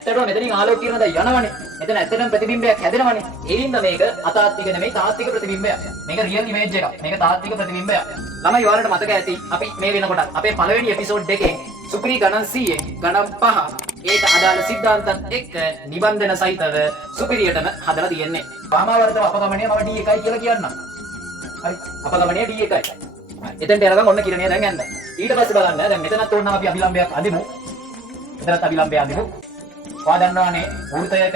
ඇත්තටම මෙතනින් ආලෝක කිරණ දැන් යනවනේ. මෙතන ඇත්තටම ප්‍රතිබිම්බයක් හැදෙනවනේ. ඒ හින්දා මේක අතාත්වික නෙමෙයි තාත්වික ප්‍රතිබිම්බයක්. මේක රියල් ඉමේජ් එකක්. මේක තාත්වික ප්‍රතිබිම්බයක්. ළමයි ඔයාලට මතක ඇති අපි මේ වෙනකොට අපේ පළවෙනි එපිසෝඩ් එකේ සුපිරි ගණන් 100න් ගණන් 5 ඒට අදාළ සිද්ධාන්තත් එක්ක නිබන්ධන සහිතව සුපිරියටම හදලා තියෙන්නේ. වාමාවර්තව අපගමනය මම D1 කියලා කියන්නම්. හරි. අපගමනය D1. එතෙන්ට යනකම් ඔන්න කිරණය දැන් යන්න. ඊට පස්සේ බලන්න දැන් මෙතනත් ඕනනම් අපි අභිලම්බයක් අදිමු. මෙතනත් අභිලම්බයක් අදිමු. ඔයා දන්නවනේ වෘතයක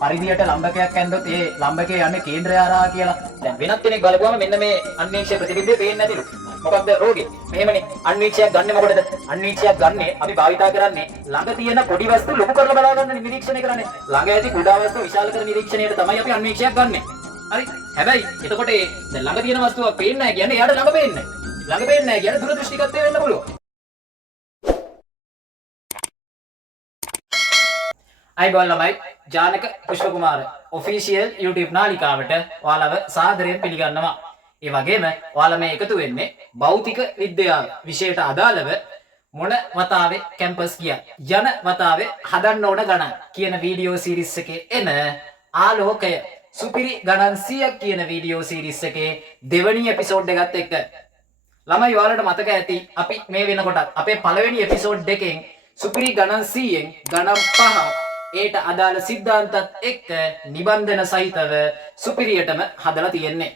පරිධියට ලම්බකයක් ඇන්දොත් ඒ ලම්බකයේ යන්නේ කේන්ද්‍රය හරහා කියලා. දැන් වෙනත් කෙනෙක් බලපුවම මෙන්න මේ අන්වීක්ෂය ප්‍රතිබිම්බය පේන්නේ නැතිලු. මොකක්ද රෝගේ? මෙහෙමනේ අන්වීක්ෂයක් ගන්නෙ මොකටද? අන්වීක්ෂයක් ගන්නෙ අපි භාවිතා කරන්නේ ළඟ තියෙන පොඩි වස්තු ලොකු කරලා බලා ගන්න නිරීක්ෂණය කරන්නේ. ළඟ ඇති කුඩා වස්තු විශාල කර නිරීක්ෂණයට තමයි අපි අන්වීක්ෂයක් ගන්නෙ. හරි. හැබැයි එතකොට දැන් ළඟ තියෙන වස්තුවක් පේන්නේ නැහැ කියන්නේ එයාට ළඟ පේන්නේ නැහැ. ළඟ පේන්නේ නැහැ කියන්නේ දුර දෘෂ්ටිකත්වය වෙන්න පුළුවන්. අයිබෝල් ළමයි ජානක පුෂ්ප කුමාර ඔෆිෂියල් YouTube නාලිකාවට ඔයාලව සාදරයෙන් පිළිගන්නවා. ඒ වගේම ඔයාලා මේ එකතු වෙන්නේ භෞතික විද්‍යාව විෂයට අදාළව මොන වතාවේ කැම්පස් ගියා යන වතාවේ හදන්න ඕන ගණන් කියන වීඩියෝ සීරීස් එකේ එන ආලෝකය සුපිරි ගණන් 100ක් කියන වීඩියෝ සීරීස් එකේ දෙවැනි එපිසෝඩ් එකත් එක්ක ළමයි ඔයාලට මතක ඇති අපි මේ වෙනකොට අපේ පළවෙනි එපිසෝඩ් එකෙන් සුපිරි ගණන් 100න් ගණන් 5 ඒට අදාළ සිද්ධාන්තත් එක්ක නිබන්ධන සහිතව සුපිරියටම හදලා තියෙන්නේ.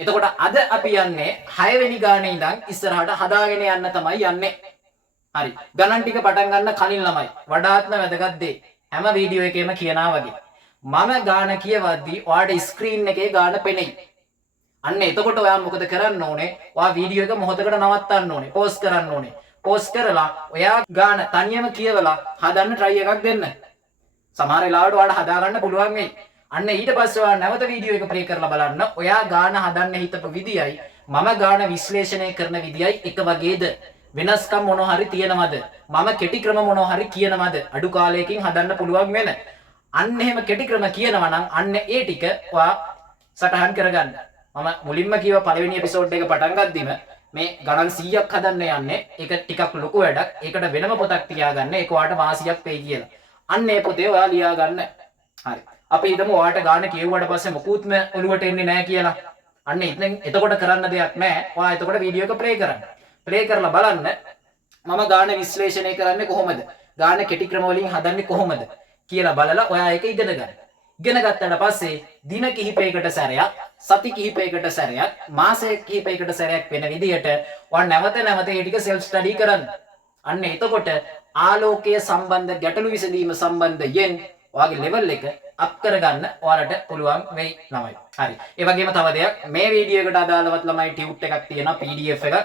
එතකොට අද අපි යන්නේ 6 වෙනි ගානේ ඉඳන් ඉස්සරහට හදාගෙන යන්න තමයි යන්නේ. හරි. ගණන් ටික පටන් ගන්න කලින් ළමයි වඩාත්ම වැදගත් දේ හැම වීඩියෝ එකේම කියනා වගේ මම ගාන කියවද්දී ඔයාලට ස්ක්‍රීන් එකේ ගාන පෙනෙයි. අන්න එතකොට ඔයා මොකද කරන්න ඕනේ? ඔයා වීඩියෝ එක මොහොතකට නවත්තන්න ඕනේ. පෝස් කරන්න ඕනේ. පෝස් කරලා ඔයා ගාන තනියම කියවලා හදන්න try එකක් දෙන්න. සමහර වෙලාවට ඔයාලට හදා ගන්න පුළුවන් වෙයි. අන්න ඊට පස්සේ ඔයා නැවත වීඩියෝ එක ප්ලේ කරලා බලන්න. ඔයා ගාන හදන්න හිතපු විදියයි මම ගාන විශ්ලේෂණය කරන විදියයි එක වගේද? වෙනස්කම් මොනවා හරි තියෙනවද? මම කෙටි ක්‍රම මොනවා හරි කියනවද? අඩු කාලයකින් හදන්න පුළුවන් වෙන. අන්න එහෙම කෙටි ක්‍රම කියනවා නම් අන්න ඒ ටික ඔයා සටහන් කරගන්න. මම මුලින්ම කියව පළවෙනි එපිසෝඩ් එක පටන් ගද්දිම මේ ගණන් 100ක් හදන්න යන්නේ. ඒක ටිකක් ලොකු වැඩක්. ඒකට වෙනම පොතක් තියාගන්න. ඒක ඔයාලට වාසියක් වෙයි කියලා. අන්න ඒ පොතේ ඔයා ලියා ගන්න. හරි. අපි හිතමු ඔයාලට ගාන කියුවාට පස්සේ මොකුත්ම ඔලුවට එන්නේ නැහැ කියලා. අන්න ඉතින් එතකොට කරන්න දෙයක් නැහැ. ඔයා එතකොට වීඩියෝ එක ප්ලේ කරන්න. ප්ලේ කරලා බලන්න මම ගාන විශ්ලේෂණය කරන්නේ කොහොමද? ගාන කෙටි ක්‍රම වලින් හදන්නේ කොහොමද කියලා බලලා ඔයා ඒක ඉගෙන ගන්න. ඉගෙන ගත්තට පස්සේ දින කිහිපයකට සැරයක්, සති කිහිපයකට සැරයක්, මාස කිහිපයකට සැරයක් වෙන විදිහට ඔයා නැවත නැවත ඒ ටික සෙල්ෆ් ස්ටඩි කරන්න. අන්න එතකොට ආලෝකය සම්බන්ධ ගැටලු විසඳීම සම්බන්ධයෙන් ඔයාගේ ලෙවල් එක අප් කරගන්න ඔයාලට පුළුවන් වෙයි ළමයි. හරි. ඒ වගේම තව දෙයක් මේ වීඩියෝ එකට අදාළවත් ළමයි ටියුට් එකක් තියෙනවා PDF එකක්.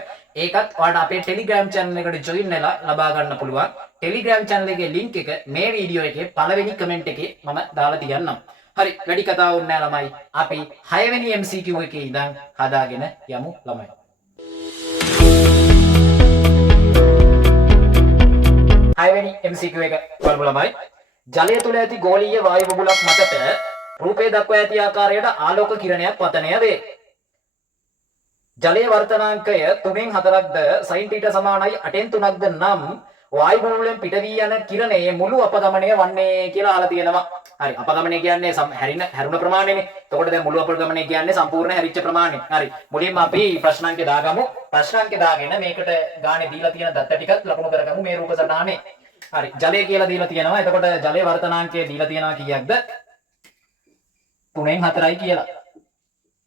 ඒකත් ඔයාලට අපේ Telegram channel එකට join වෙලා ලබා ගන්න පුළුවන්. Telegram channel එකේ link එක මේ වීඩියෝ එකේ පළවෙනි comment එකේ මම දාලා තියන්නම්. හරි. වැඩි කතා වුණ නෑ ළමයි. අපි 6 වෙනි MCQ එකේ ඉඳන් හදාගෙන යමු ළමයි. හයවෙනි MCQ එක බලමු ළමයි. ජලය තුළ ඇති ගෝලීය වායු බුබුලක් මතට රූපේ දක්වා ඇති ආකාරයට ආලෝක කිරණයක් පතනය වේ. ජලයේ වර්තනාංකය 3න් 4ක්ද sin θ සමානයි 8න් 3ක්ද නම් වායු බුබුලෙන් පිට වී යන කිරණයේ මුළු අපගමනය වන්නේ කියලා අහලා තියෙනවා. හරි. අපගමනය කියන්නේ හැරුණ ප්‍රමාණයනේ. එතකොට දැන් මුළු අපගමනය කියන්නේ සම්පූර්ණ හැරිච්ච ප්‍රමාණය. හරි. මුලින්ම අපි ප්‍රශ්නාංක දාගමු. ප්‍රශ්නාංක දාගෙන මේකට ගානේ දීලා තියෙන දත්ත ටිකත් ලකුණු කරගමු මේ රූප සටහනේ. හරි. ජලය කියලා දීලා තියෙනවා. එතකොට ජලයේ වර්තනාංකය දීලා තියෙනවා කීයක්ද? 3න් 4යි කියලා.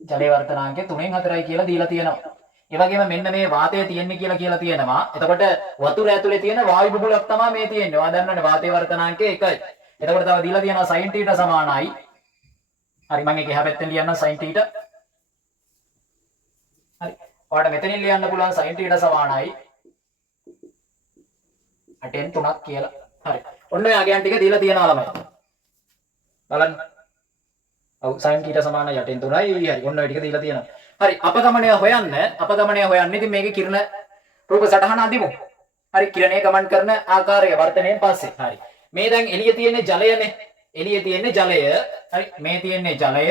ජලයේ වර්තනාංකය 3න් 4යි කියලා දීලා තියෙනවා. ඒ වගේම මෙන්න මේ වාතය තියෙන්නේ කියලා තියෙනවා. එතකොට වතුර ඇතුලේ තියෙන වායු බුබුලක් තමයි මේ තියෙන්නේ. ඔයා දන්නවනේ වාතයේ වර්තනාංකය 1යි. එතකොට තව දීලා තියෙනවා sin θ සමානයි. හරි මම ඒක එහා පැත්තෙන් ලියන්නම් sin θ. හරි. ඔයාලට මෙතනින් ලියන්න පුළුවන් sin θ සමානයි 8න් 3ක් කියලා. හරි. ඔන්න ඔය අගයන් ටික දීලා තියෙනවා ළමයි. බලන්න. ඔව් sin θ සමානයි 8න් 3යි. හරි. ඔන්න ඔය ටික දීලා තියෙනවා. හරි. අපගමනය හොයන්න. ඉතින් මේකේ කිරණ රූප සටහන අඳිමු. හරි. කිරණේ ගමන් කරන ආකාරය වර්තනයෙන් පස්සේ. හරි. මේ දැන් එළියේ තියෙන්නේ ජලයනේ. එළියේ තියෙන්නේ ජලය. හරි. මේ තියෙන්නේ ජලය.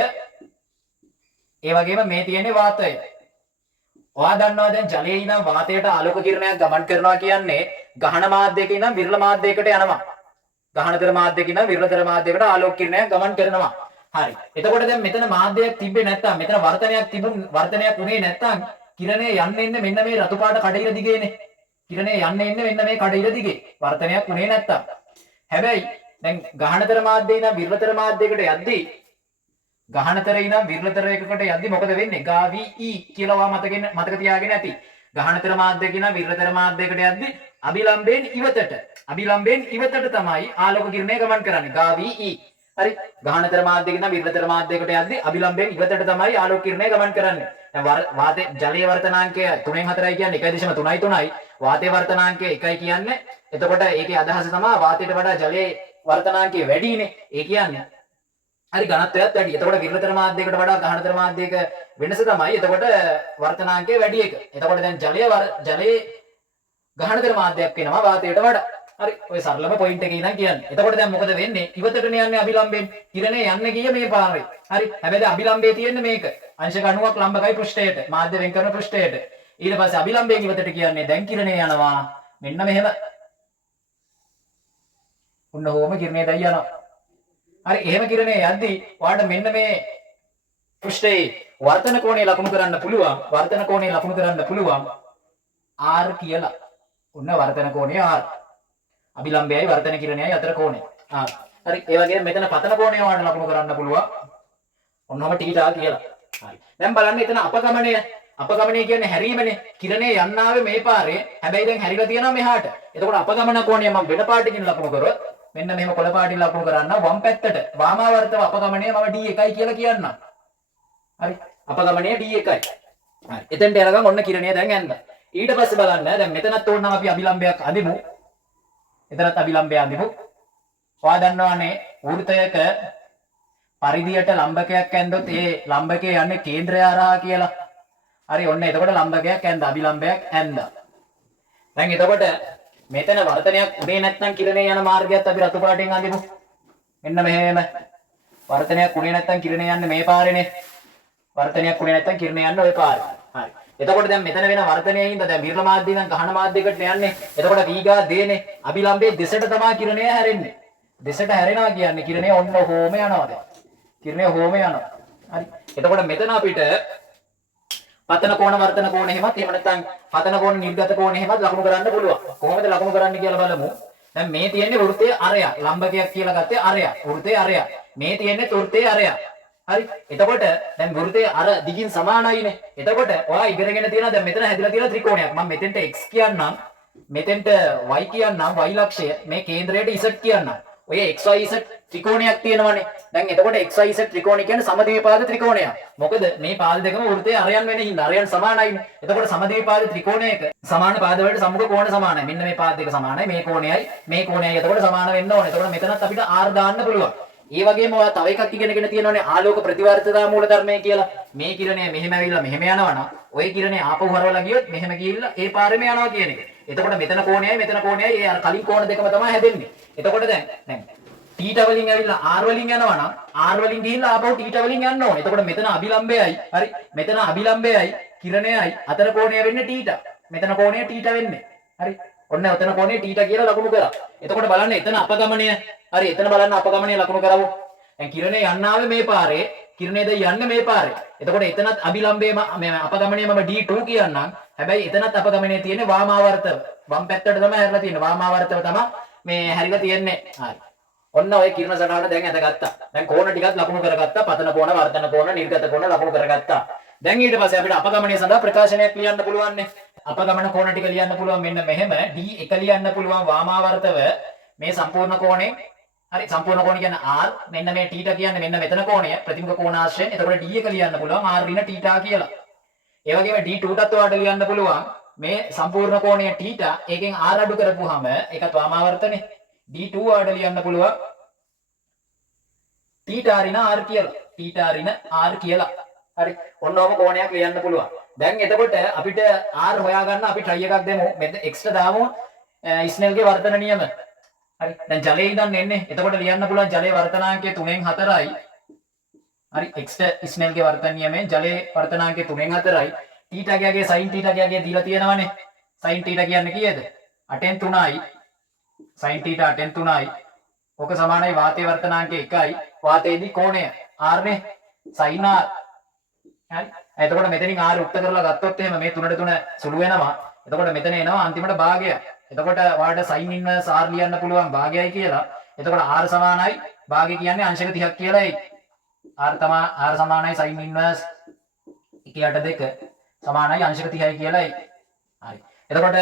ඒ වගේම මේ තියෙන්නේ වාතය. ඔයා දන්නවා දැන් ජලයේ ඉඳන් වාතයට ආලෝක කිරණයක් ගමන් කරනවා කියන්නේ ගහන මාධ්‍යයක ඉඳන් විරල මාධ්‍යයකට යනවා. ගහනතර මාධ්‍යයකින් විරලතර මාධ්‍යයකට ආලෝක කිරණයක් ගමන් කරනවා. හරි. එතකොට දැන් මෙතන මාධ්‍යයක් තිබ්බේ නැත්තම් මෙතන වර්තනයක් උනේ නැත්තම් කිරණේ යන්නේ මෙන්න මේ රතු පාට කඩිර දිගේනේ. කිරණේ යන්නේ මෙන්න මේ කඩිර දිගේ. වර්තනයක් උනේ නැත්තම්. හැබැයි දැන් ගහනතර මාධ්‍යය ඉඳන් විරලතර මාධ්‍යයකට යද්දී ගහනතරේ ඉඳන් විරලතර එකකට යද්දී මොකද වෙන්නේ? ගාවි ඊ කියලා මතක තියාගෙන ඇති. ගහනතර මාධ්‍යයක ඉඳන් විරලතර මාධ්‍යයකට යද්දී අභිලම්බයෙන් ඉවතට තමයි ආලෝක කිරණය ගමන් කරන්නේ. ගාවි ඊ. හරි. ගහනතර මාධ්‍යයක ඉඳන් විරලතර මාධ්‍යයකට යද්දී අභිලම්බයෙන් ඉවතට තමයි ආලෝක කිරණය ගමන් කරන්නේ. දැන් වාතයේ ජලීය වර්තනාංකය 3න් 4යි කියන්නේ 1.3යි. වාතයේ වර්තනාංකය 1යි කියන්නේ. එතකොට ඒකේ අදහස තමයි වාතයට වඩා ජලයේ වර්තනාංකය වැඩිනේ. ඒ කියන්නේ හරි ඝනත්වයත් වැඩි. එතකොට විරලතර මාධ්‍යයකට වඩා ගහනතර මාධ්‍යයක වෙනස තමයි එතකොට වර්තනාංකය වැඩි එක. එතකොට දැන් ජලයේ ගහනතර මාධ්‍යයක් වෙනවා වාතයට වඩා. හරි. ඔය සරලම පොයින්ට් එකේ ඉඳන් කියන්නේ. එතකොට දැන් මොකද වෙන්නේ? ඉවතටනේ යන්නේ අභිලම්බයෙන්. කිරණේ යන්නේ කීය මේ පාරේ. හරි. හැබැයි අභිලම්බයේ තියෙන්නේ මේක. අංශක 90ක් ලම්බකයි පෘෂ්ඨයට. මාධ්‍ය වෙන් කරන පෘෂ්ඨයට. ඊට පස්සේ අභිලම්බයෙන් ඉවතට කියන්නේ දැන් කිරණේ යනවා. මෙන්න මෙහෙම. උන්න හෝම කිරණේ දැයි යනවා. හරි. එහෙම කිරණේ යද්දී ඔයාලට මෙන්න මේ පෘෂ්ඨයේ වර්තන කෝණය ලකුණු කරන්න පුළුවන්. වර්තන කෝණය ලකුණු කරන්න පුළුවන් R කියලා. උන්න වර්තන කෝණය R. අභිලම්බයයි වර්තන කිරණයයි අතර කෝණය. හරි. ඒ වගේම මෙතන පතන කෝණය ඔයාලට ලකුණු කරන්න පුළුවන්. ඔන්නම තීටා කියලා. හරි. දැන් බලන්න එතන අපගමනය. අපගමනය කියන්නේ හැරීමනේ. කිරණේ යන්න ආවේ මේ පාරේ. හැබැයි දැන් හැරිලා තියෙනවා මෙහාට. එතකොට අපගමන කෝණය මම වෙන පාටකින් ලකුණු කරොත් මෙන්න මෙහෙම කොළ පාටින් ලකුණු කරන්න වම් පැත්තට වාමාවර්තව අපගමනය මම D1 කියලා කියන්නම්. හරි. අපගමනය D1. හරි. එතෙන්ට යනකම් ඔන්න කිරණය දැන් යන්න. ඊට පස්සේ බලන්න දැන් මෙතනත් ඕනනම් අපි අභිලම්බයක් අඳිමු. එතනත් අභිලම්බය අඳිමු. ඔයා දන්නවනේ වෘතයක පරිධියට ලම්බකයක් ඇන්දොත් ඒ ලම්බකයේ යන්නේ කේන්ද්‍රය හරහා කියලා. හරි. ඔන්න එතකොට ලම්බකයක් ඇන්දා අභිලම්බයක් ඇන්දා. දැන් එතකොට මෙතන වර්තනයක් උනේ නැත්නම් කිරණේ යන මාර්ගයත් අපි රතු පාටින් අඳිමු. මෙන්න මෙහෙම. වර්තනයක් උනේ නැත්නම් කිරණේ යන්නේ මේ පාරේනේ. වර්තනයක් උනේ නැත්නම් කිරණේ යන්නේ ওই පාරේ. හරි. එතකොට දැන් මෙතන වෙන වර්තනයේ ඉඳන් දැන් විරල මාධ්‍යය ඉඳන් ගහන මාධ්‍යයකට යන්නේ. එතකොට වීගා දේනේ අභිලම්බයේ දෙසට තමයි කිරණය හැරෙන්නේ. දෙසට හැරෙනවා කියන්නේ කිරණය ඔන්න හෝම යනවා දැන්. කිරණය හෝම යනවා. හරි. එතකොට මෙතන අපිට පතන කෝණ වර්තන කෝණ එහෙමත් එහෙම නැත්නම් පතන කෝණ නිර්ගත කෝණ එහෙමත් ලකුණු කරන්න පුළුවන්. කොහොමද ලකුණු කරන්න කියලා බලමු. දැන් මේ තියෙන්නේ වෘත්තයේ අරය. ලම්බකයක් කියලා ගත්තේ අරය. වෘත්තයේ අරය. මේ තියෙන්නේ වෘත්තයේ අරය. හරි. එතකොට දැන් වෘත්තයේ අර දිගින් සමානයිනේ. එතකොට ඔයා ඉගෙනගෙන තියෙනවා දැන් මෙතන හැදිලා තියෙන ත්‍රිකෝණයක්. මම මෙතෙන්ට x කියන්නම්. මෙතෙන්ට y කියන්නම්. y ලක්ෂය. මේ කේන්ද්‍රයට z කියන්නම්. ඔය XYZ ත්‍රිකෝණයක් තියෙනවනේ. දැන් එතකොට XYZ ත්‍රිකෝණය කියන්නේ සමද්විපාද ත්‍රිකෝණයක්. මොකද මේ පාද දෙකම වෘත්තයේ අරයන් වෙන හින්දා අරයන් සමානයිනේ. එතකොට සමද්විපාද ත්‍රිකෝණයක සමාන පාද වලට සම්මුඛ කෝණ සමානයි. මෙන්න මේ පාද දෙක සමානයි. මේ කෝණයයි මේ කෝණයයි එතකොට සමාන වෙන්න ඕනේ. එතකොට මෙතනත් අපිට R දාන්න පුළුවන්. ඒ වගේම ඔයා තව එකක් ඉගෙනගෙන තියෙනවනේ ආලෝක ප්‍රතිවර්තතා මූලධර්මය කියලා. මේ කිරණය මෙහෙම ඇවිල්ලා මෙහෙම යනවනම් ওই කිරණය ආපහු හරවලා ගියොත් මෙහෙම ගිහිල්ලා ඒ පාරෙම යනවා කියන එක. එතකොට මෙතන කෝණයයි ඒ අර කලින් කෝණ දෙකම තමයි හැදෙන්නේ. එතකොට දැන් θ වලින් ඇවිල්ලා r වලින් යනවා නම් r වලින් ගිහිල්ලා ආපහු θ වලින් යන්න ඕනේ. එතකොට මෙතන අභිලම්බයයි හරි මෙතන අභිලම්බයයි කිරණයයි අතර කෝණය වෙන්නේ θ. මෙතන කෝණය θ වෙන්නේ. හරි. ඔන්න ඔතන කෝණය θ කියලා ලකුණු කරා. එතකොට බලන්න එතන අපගමනය හරි එතන බලන්න අපගමනය ලකුණු කරමු. දැන් කිරණය යන්න ආවේ මේ පාරේ. කිරණය දැන් යන්නේ මේ පාරේ. එතකොට එතනත් අභිලම්බයේ මේ අපගමනය මම D2 කියන්නම්. හැබැයි එතනත් අපගමනය තියෙන්නේ වාමාවර්තව. වම් පැත්තට තමයි හැරිලා තියෙන්නේ. වාමාවර්තව තමයි මේ හැරිලා තියෙන්නේ. හරි. ඔන්න ඔය කිරණ සටහන දැන් ඇදගත්තා. දැන් කෝණ ටිකක් ලකුණු කරගත්තා. පතන කෝණ, වර්තන කෝණ, නිර්ගත කෝණ ලකුණු කරගත්තා. දැන් ඊට පස්සේ අපිට අපගමනය සඳහා ප්‍රකාශනයක් ලියන්න පුළුවන් නේ. අපගමන කෝණ ටික ලියන්න පුළුවන් මෙන්න මෙහෙම D1 ලියන්න පුළුවන් වාමාවර්තව මේ සම්පූර්ණ කෝණේ. හරි සම්පූර්ණ කෝණ කියන්නේ R. මෙන්න මේ θ කියන්නේ මෙන්න මෙතන කෝණය. ප්‍රතිමුඛ කෝණාශ්‍රයෙන්. එතකොට D1 ලියන්න පුළුවන් R ඍණ θ කියලා. ඒ වගේම D2ටත් ඔයාලට ලියන්න පුළුවන් මේ සම්පූර්ණ කෝණය θ. ඒකෙන් R අඩු කරපුවාම ඒකත් වාමාවර්තනේ. D2 වලට ලියන්න පුළුවන් θ ඍණ R කියලා. θ ඍණ R කියලා. හරි. ඔන්නෝම කෝණයක් ලියන්න පුළුවන්. දැන් එතකොට අපිට R හොයාගන්න අපි try එකක් දෙමු. මෙතන x ට දාමු ස්නෙල්ගේ වර්තන නියම. හරි. දැන් ජලයේ ඉඳන් එන්නේ. එතකොට ලියන්න පුළුවන් ජලයේ වර්තනාංකය 3න් 4යි. හරි. x ට ස්නෙල්ගේ වර්තන නියමයෙන් ජලයේ වර්තනාංකය 3න් 4යි. θ ගියාගේ sin θ ගියාගේ දීලා තියෙනවනේ. sin θ කියන්නේ කීයද? 8න් 3යි. sin θ 8න් 3යි. ඕක සමානයි වාතයේ වර්තනාංකය 1යි. වාතයේදී කෝණය r නේ sin r. හරි. එතකොට මෙතනින් r උක්ත කරලා ගත්තොත් එහෙම මේ 3ට 3 සුළු වෙනවා. එතකොට මෙතන එනවා අන්තිමට භාගය. එතකොට ඔයාලට sin inverse r ලියන්න පුළුවන් භාගයයි කියලා. එතකොට r සමානයි භාගය කියන්නේ අංශක 30ක් කියලායි. r සමානයි sin inverse 1/2 සමානයි අංශක 30යි කියලායි. හරි. එතකොට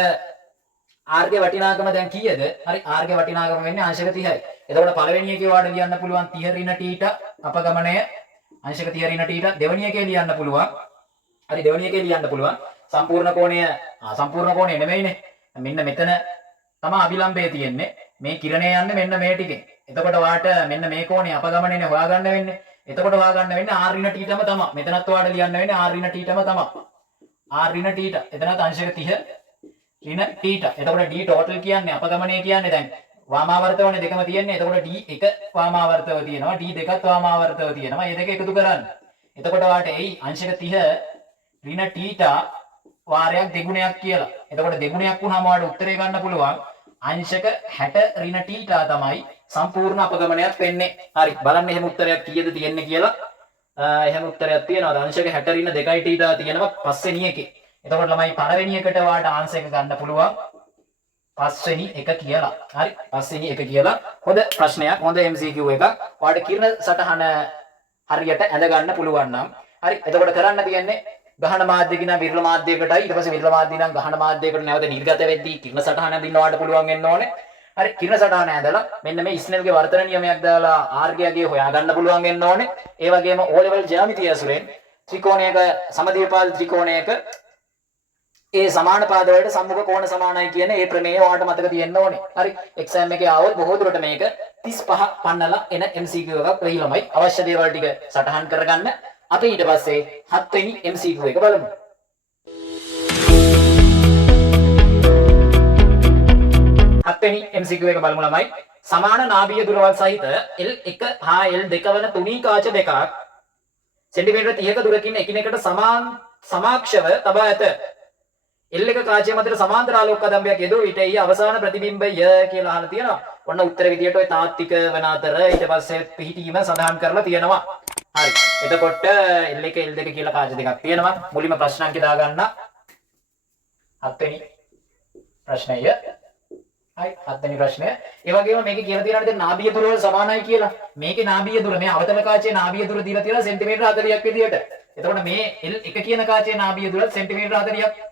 r ගේ වටිනාකම දැන් කීයද? හරි r ගේ වටිනාකම වෙන්නේ අංශක 30යි. එතකොට පළවෙනි එකේ වාට ලියන්න පුළුවන් 30 ඍණ θ අපගමණය අංශක 30 ඍණ θ. දෙවෙනි එකේ ලියන්න පුළුවන්. හරි දෙවෙනි එකේ ලියන්න පුළුවන් සම්පූර්ණ කෝණය නෙමෙයිනේ. මෙන්න මෙතන තමයි අභිලම්බය තියෙන්නේ. මේ කිරණය යන්නේ මෙන්න මේ ටිකෙන්. එතකොට වාට මෙන්න මේ කෝණය අපගමණයනේ හොයාගන්න වෙන්නේ. එතකොට හොයාගන්න වෙන්නේ r ඍණ θ ම තමයි. මෙතනත් වාට ලියන්න වෙන්නේ r ඍණ θ ම තමයි. r ඍණ θ. එතනත් අංශක 30 ඍණ θ. එතකොට d total කියන්නේ අපගමණය කියන්නේ දැන් වාමාවර්තවනේ දෙකම තියෙන්නේ. එතකොට d1 වාමාවර්තව තියෙනවා, d2ත් වාමාවර්තව තියෙනවා. මේ දෙක එකතු කරන්න. එතකොට වාට එයි අංශක 30 ඍණ θ වාරයක් දෙගුණයක් කියලා. එතකොට දෙගුණයක් වුණාම වාට උත්තරේ ගන්න පුළුවන් අංශක 60 ඍණ θ තමයි සම්පූර්ණ අපගමනයක් වෙන්නේ. හරි බලන්න එහෙම උත්තරයක් කීයද තියෙන්නේ කියලා. එහෙම උත්තරයක් තියෙනවා. අංශක 60 ඍණ 2යි θ තියෙනවා පස්වෙනි එකේ. එතකොට ළමයි පළවෙනි එකට වාට ආන්සර් එක ගන්න පුළුවන් පස්වෙනි එක කියලා. හරි පස්වෙනි එක කියලා. හොඳ ප්‍රශ්නයක්. හොඳ MCQ එකක්. වාට කිරණ සටහන හරියට ඇඳ ගන්න පුළුවන් නම් හරි. එතකොට කරන්න තියෙන්නේ ගහන මාධ්‍යක නම් විරල මාධ්‍යයකටයි ඊට පස්සේ විරල මාධ්‍ය නම් ගහන මාධ්‍යයකට නැවත නිර්ගත වෙද්දී කිරණ සටහන අඳින්න වාට පුළුවන් වෙන්න ඕනේ. හරි කිරණ සටහන ඇඳලා මෙන්න මේ ස්නෙල්ගේ වර්තන නියමයක් දාලා r ගියගේ හොයාගන්න පුළුවන් වෙන්න ඕනේ. ඒ වගේම O level ජ්‍යාමිතිය ඇසුරෙන් ත්‍රිකෝණයක සමද්විපාද ත්‍රිකෝණයක ඒ සමාන පාද වලට සම්මුඛ කෝණ සමානයි කියන ඒ ප්‍රමේය ඔයාලට මතක තියෙන්න ඕනේ. හරි එක්සෑම් එකේ ආවොත් බොහෝ දුරට මේක 35 පන්නලා එන MCQ එකක් වෙයි ළමයි. අවශ්‍ය දේවල් ටික සටහන් කරගන්න. අපි ඊට පස්සේ 7 වෙනි MCQ එක බලමු. 7 වෙනි MCQ එක බලමු ළමයි. සමාන නාභීය දුරවල් සහිත L1 හා L2 වන තුනී කාච දෙකක් සෙන්ටිමීටර 30ක දුරකින් එකිනෙකට සමාක්ෂව තබා ඇත. L1 කාචය මතට සමාන්තර ආලෝක කදම්බයක් යෙදුව විට එහි අවසාන ප්‍රතිබිම්බය කියලා අහලා තියෙනවා. ඔන්න උත්තර විදියට ඔය තාත්වික වන අතර ඊට පස්සේ පිහිටීම සඳහන් කරලා තියෙනවා. හරි. එතකොට L1 L2 කියලා කාච දෙකක් තියෙනවා. මුලින්ම ප්‍රශ්න අංක දාගන්න. 7 වෙනි ප්‍රශ්නය. හරි 7 වෙනි ප්‍රශ්නය. ඒ වගේම මේකේ කියලා තියෙනවා දැන් නාභීය දුර වල සමානයි කියලා. මේකේ නාභීය දුර මේ අවතල කාචයේ නාභීය දුර දීලා තියෙනවා සෙන්ටිමීටර 40ක් විදියට. එතකොට මේ L1 කියන කාචයේ නාභීය දුර සෙන්ටිමීටර 40ක්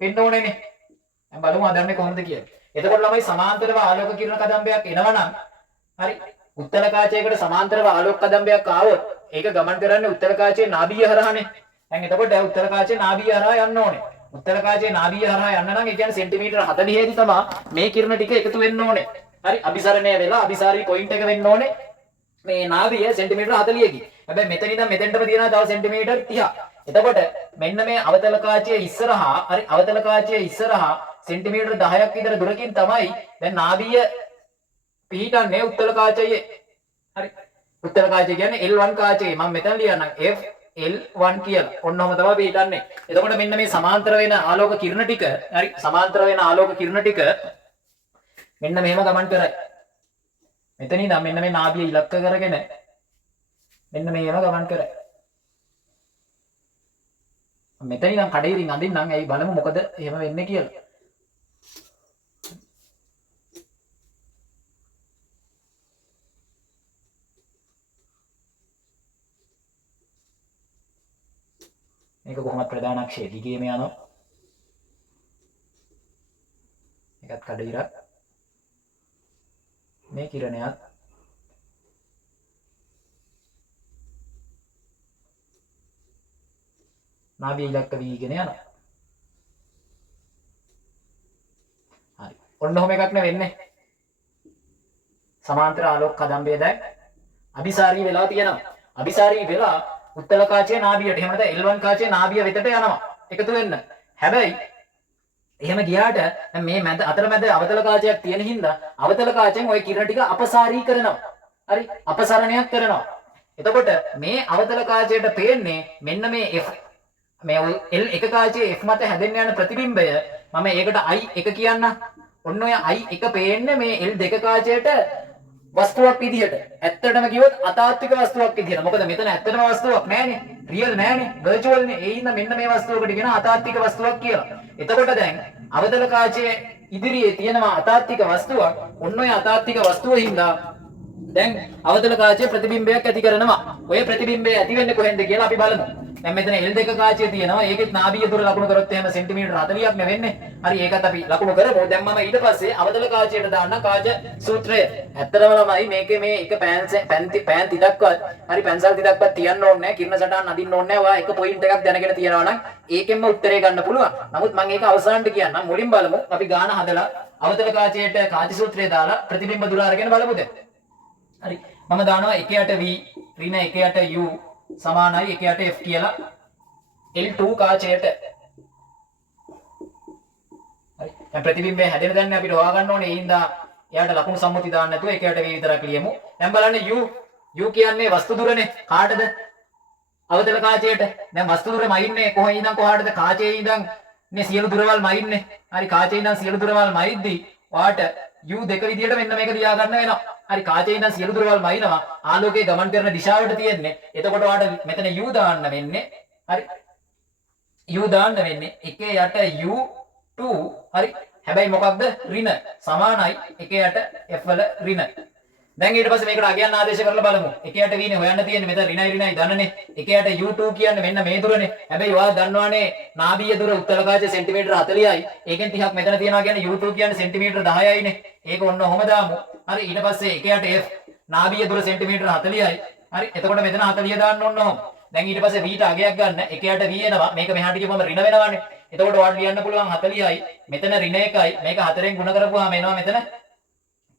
වෙන්න ඕනේනේ. දැන් බලමු හදන්නේ කොහොමද කියලා. එතකොට ළමයි සමාන්තරව ආලෝක කිරණ කදම්බයක් එනවනම් හරි උත්තර කාචයකට සමාන්තරව ආලෝක කදම්බයක් ආවොත් ඒක ගමන් කරන්නේ උත්තර කාචයේ නාභීය හරහානේ. දැන් එතකොට උත්තර කාචයේ නාභීය හරහා යන්න ඕනේ. උත්තර කාචයේ නාභීය හරහා යන්න නම් ඒ කියන්නේ සෙන්ටිමීටර 40 දී තමයි මේ කිරණ ටික එකතු වෙන්න ඕනේ. හරි අபிසරණය වෙලා අபிසාරී පොයින්ට් එක වෙන්න ඕනේ. මේ නාභීය සෙන්ටිමීටර 40කි. හැබැයි මෙතන ඉඳන් මෙතෙන්ටම තියෙනවා තව සෙන්ටිමීටර 30ක්. එතකොට මෙන්න මේ අවතල කාචයේ ඉස්සරහා හරි අවතල කාචයේ ඉස්සරහා සෙන්ටිමීටර 10ක් විතර දුරකින් තමයි දැන් නාභීය පිහිටන්නේ උත්තර කාචයේ. හරි උත්තර කාචය කියන්නේ L1 කාචයේ මම මෙතන ලියන්නම් F L1 කියලා. ඔන්නෝම තමයි පිහිටන්නේ. එතකොට මෙන්න මේ සමාන්තර වෙන ආලෝක කිරණ ටික හරි සමාන්තර වෙන ආලෝක කිරණ ටික මෙන්න මෙහෙම ගමන් කරයි. මෙතන ඉඳන් මෙන්න මේ නාභිය ඉලක්ක කරගෙන මෙන්න මේව ගමන් කරයි. මෙතන ඉඳන් කඩේරින් අඳින්නම් ඇයි බලමු මොකද එහෙම වෙන්නේ කියලා. මේක කොහොමද ප්‍රධාන අක්ෂය දිගේම යනවා. මේකත් කඩේරක් මේ කිරණයක් නාභිය ඉලක්ක වීගෙන යනවා. හරි. ඔන්න ඔහොම එකක් නේ වෙන්නේ. සමාන්තර ආලෝක කදම්බය දැන් අபிසාරී වෙලා තියෙනවා. අபிසාරී වෙලා උත්තල කාචයේ නාභියට එහෙම නැත්නම් L1 කාචයේ නාභිය වෙතට යනවා. එකතු වෙන්න. හැබැයි එහෙම ගියාට මේ මැද අතරමැද අවතල කාචයක් තියෙන හින්දා අවතල කාචයෙන් ওই කිරණ ටික අපසාරී කරනවා. හරි? අපසරණයක් කරනවා. එතකොට මේ අවතල කාචයට පේන්නේ මෙන්න මේ F මේ L1 කාචයේ F මත හැදෙන්න යන ප්‍රතිබිම්බය මම ඒකට I1 කියන්න. ඔන්න ඔය I1 පේන්නේ මේ L2 කාචයට වස්තුවක් විදිහට. ඇත්තටම කිව්වොත් අතාත්වික වස්තුවක් විදිහට. මොකද මෙතන ඇත්තටම වස්තුවක් නැහැනේ. රියල් නැහැනේ. වර්චුවල් නේ. ඒ හින්දා මෙන්න මේ වස්තුවකට කියන අතාත්වික වස්තුවක් කියලා. එතකොට දැන් අවතල කාචයේ ඉදිරියේ තියෙනවා අතාත්වික වස්තුවක්. ඔන්න ඔය අතාත්වික වස්තුව හින්දා දැන් අවතල කාචයේ ප්‍රතිබිම්බයක් ඇති කරනවා. ඔය ප්‍රතිබිම්බය ඇති වෙන්නේ කොහෙන්ද කියලා අපි බලමු. දැන් මෙතන L2 කාචය තියෙනවා. ඒකෙත් නාභීය දුර ලකුණු කරොත් එහෙම සෙන්ටිමීටර 40ක් නේ වෙන්නේ. හරි ඒකත් අපි ලකුණු කරමු. දැන් මම ඊට පස්සේ අවතල කාචයට දාන්න කාච සූත්‍රය. ඇත්තටම ළමයි මේකේ මේ එක පෑන් තිතක්වත් හරි පැන්සල් තිතක්වත් තියන්න ඕනේ නැහැ. කිරණ සටහන් අදින්න ඕනේ නැහැ. ඔයා එක පොයින්ට් එකක් දැනගෙන තියනවා නම් ඒකෙන්ම උත්තරේ ගන්න පුළුවන්. නමුත් මම ඒක අවසානට කියන්නම්. මුලින් බලමු. අපි ගාන හදලා අවතල කාචයට කාච සූත්‍රය දාලා ප්‍රතිබිම්බ දුර අරගෙන බලමු දැන්. හරි මම දානවා 1 යට v ඍණ 1 යට u සමානයි 1 යට f කියලා L2 කාචයට. හරි දැන් ප්‍රතිබිම්බය හැදෙන දැන් අපිට හොයාගන්න ඕනේ. ඒ හින්දා එයාට ලකුණු සම්මුති දාන්න නැතුව 1 යට v විතරක් ලියමු. දැන් බලන්න u කියන්නේ වස්තු දුරනේ. කාටද? අවතල කාචයට. දැන් වස්තු දුරම ඉන්නේ කොහේ ඉඳන් කොහාටද? කාචයේ ඉඳන් නේ සියලු දුරවල් මයින්නේ. හරි කාචයේ ඉඳන් සියලු දුරවල් මයිද්දි ඔයාට u දෙක විදියට මෙන්න මේක ලියා ගන්න වෙනවා. හරි කාචේ ඉඳන් සියලු දුරවල් මයින්නවා. ආලෝකයේ ගමන් කරන දිශාවට තියෙන්නේ. එතකොට ඔයාලට මෙතන u දාන්න වෙන්නේ. හරි u දාන්න වෙන්නේ 1 යට u2 හරි. හැබැයි මොකක්ද? ඍණ සමානයි 1 යට f වල ඍණ. දැන් ඊට පස්සේ මේකට අගයන් ආදේශ කරලා බලමු. 1 යට v නේ හොයන්න තියෙන්නේ. මෙතන ඍණයි දන්නනේ. 1 යට u2 කියන්නේ මෙන්න මේ දුරනේ. හැබැයි ඔයා දන්නවනේ නාභීය දුර උත්තර කාචය සෙන්ටිමීටර 40යි. ඒකෙන් 30ක් මෙතන තියනවා කියන්නේ u2 කියන්නේ සෙන්ටිමීටර 10යිනේ. ඒක ඔන්න ඔහම දාමු. හරි ඊට පස්සේ 1 යට f නාභීය දුර සෙන්ටිමීටර 40යි. හරි එතකොට මෙතන 40 දාන්න ඕන ඔහම. දැන් ඊට පස්සේ v ට අගයක් ගන්න. 1 යට v එනවා. මේක මෙහාට ගියපුවම ඍණ වෙනවානේ. එතකොට ඔයාලට ලියන්න පුළුවන් 40යි. මෙතන ඍණ 1යි. මේක 4ෙන් ගුණ කරපුවාම එනවා මෙතන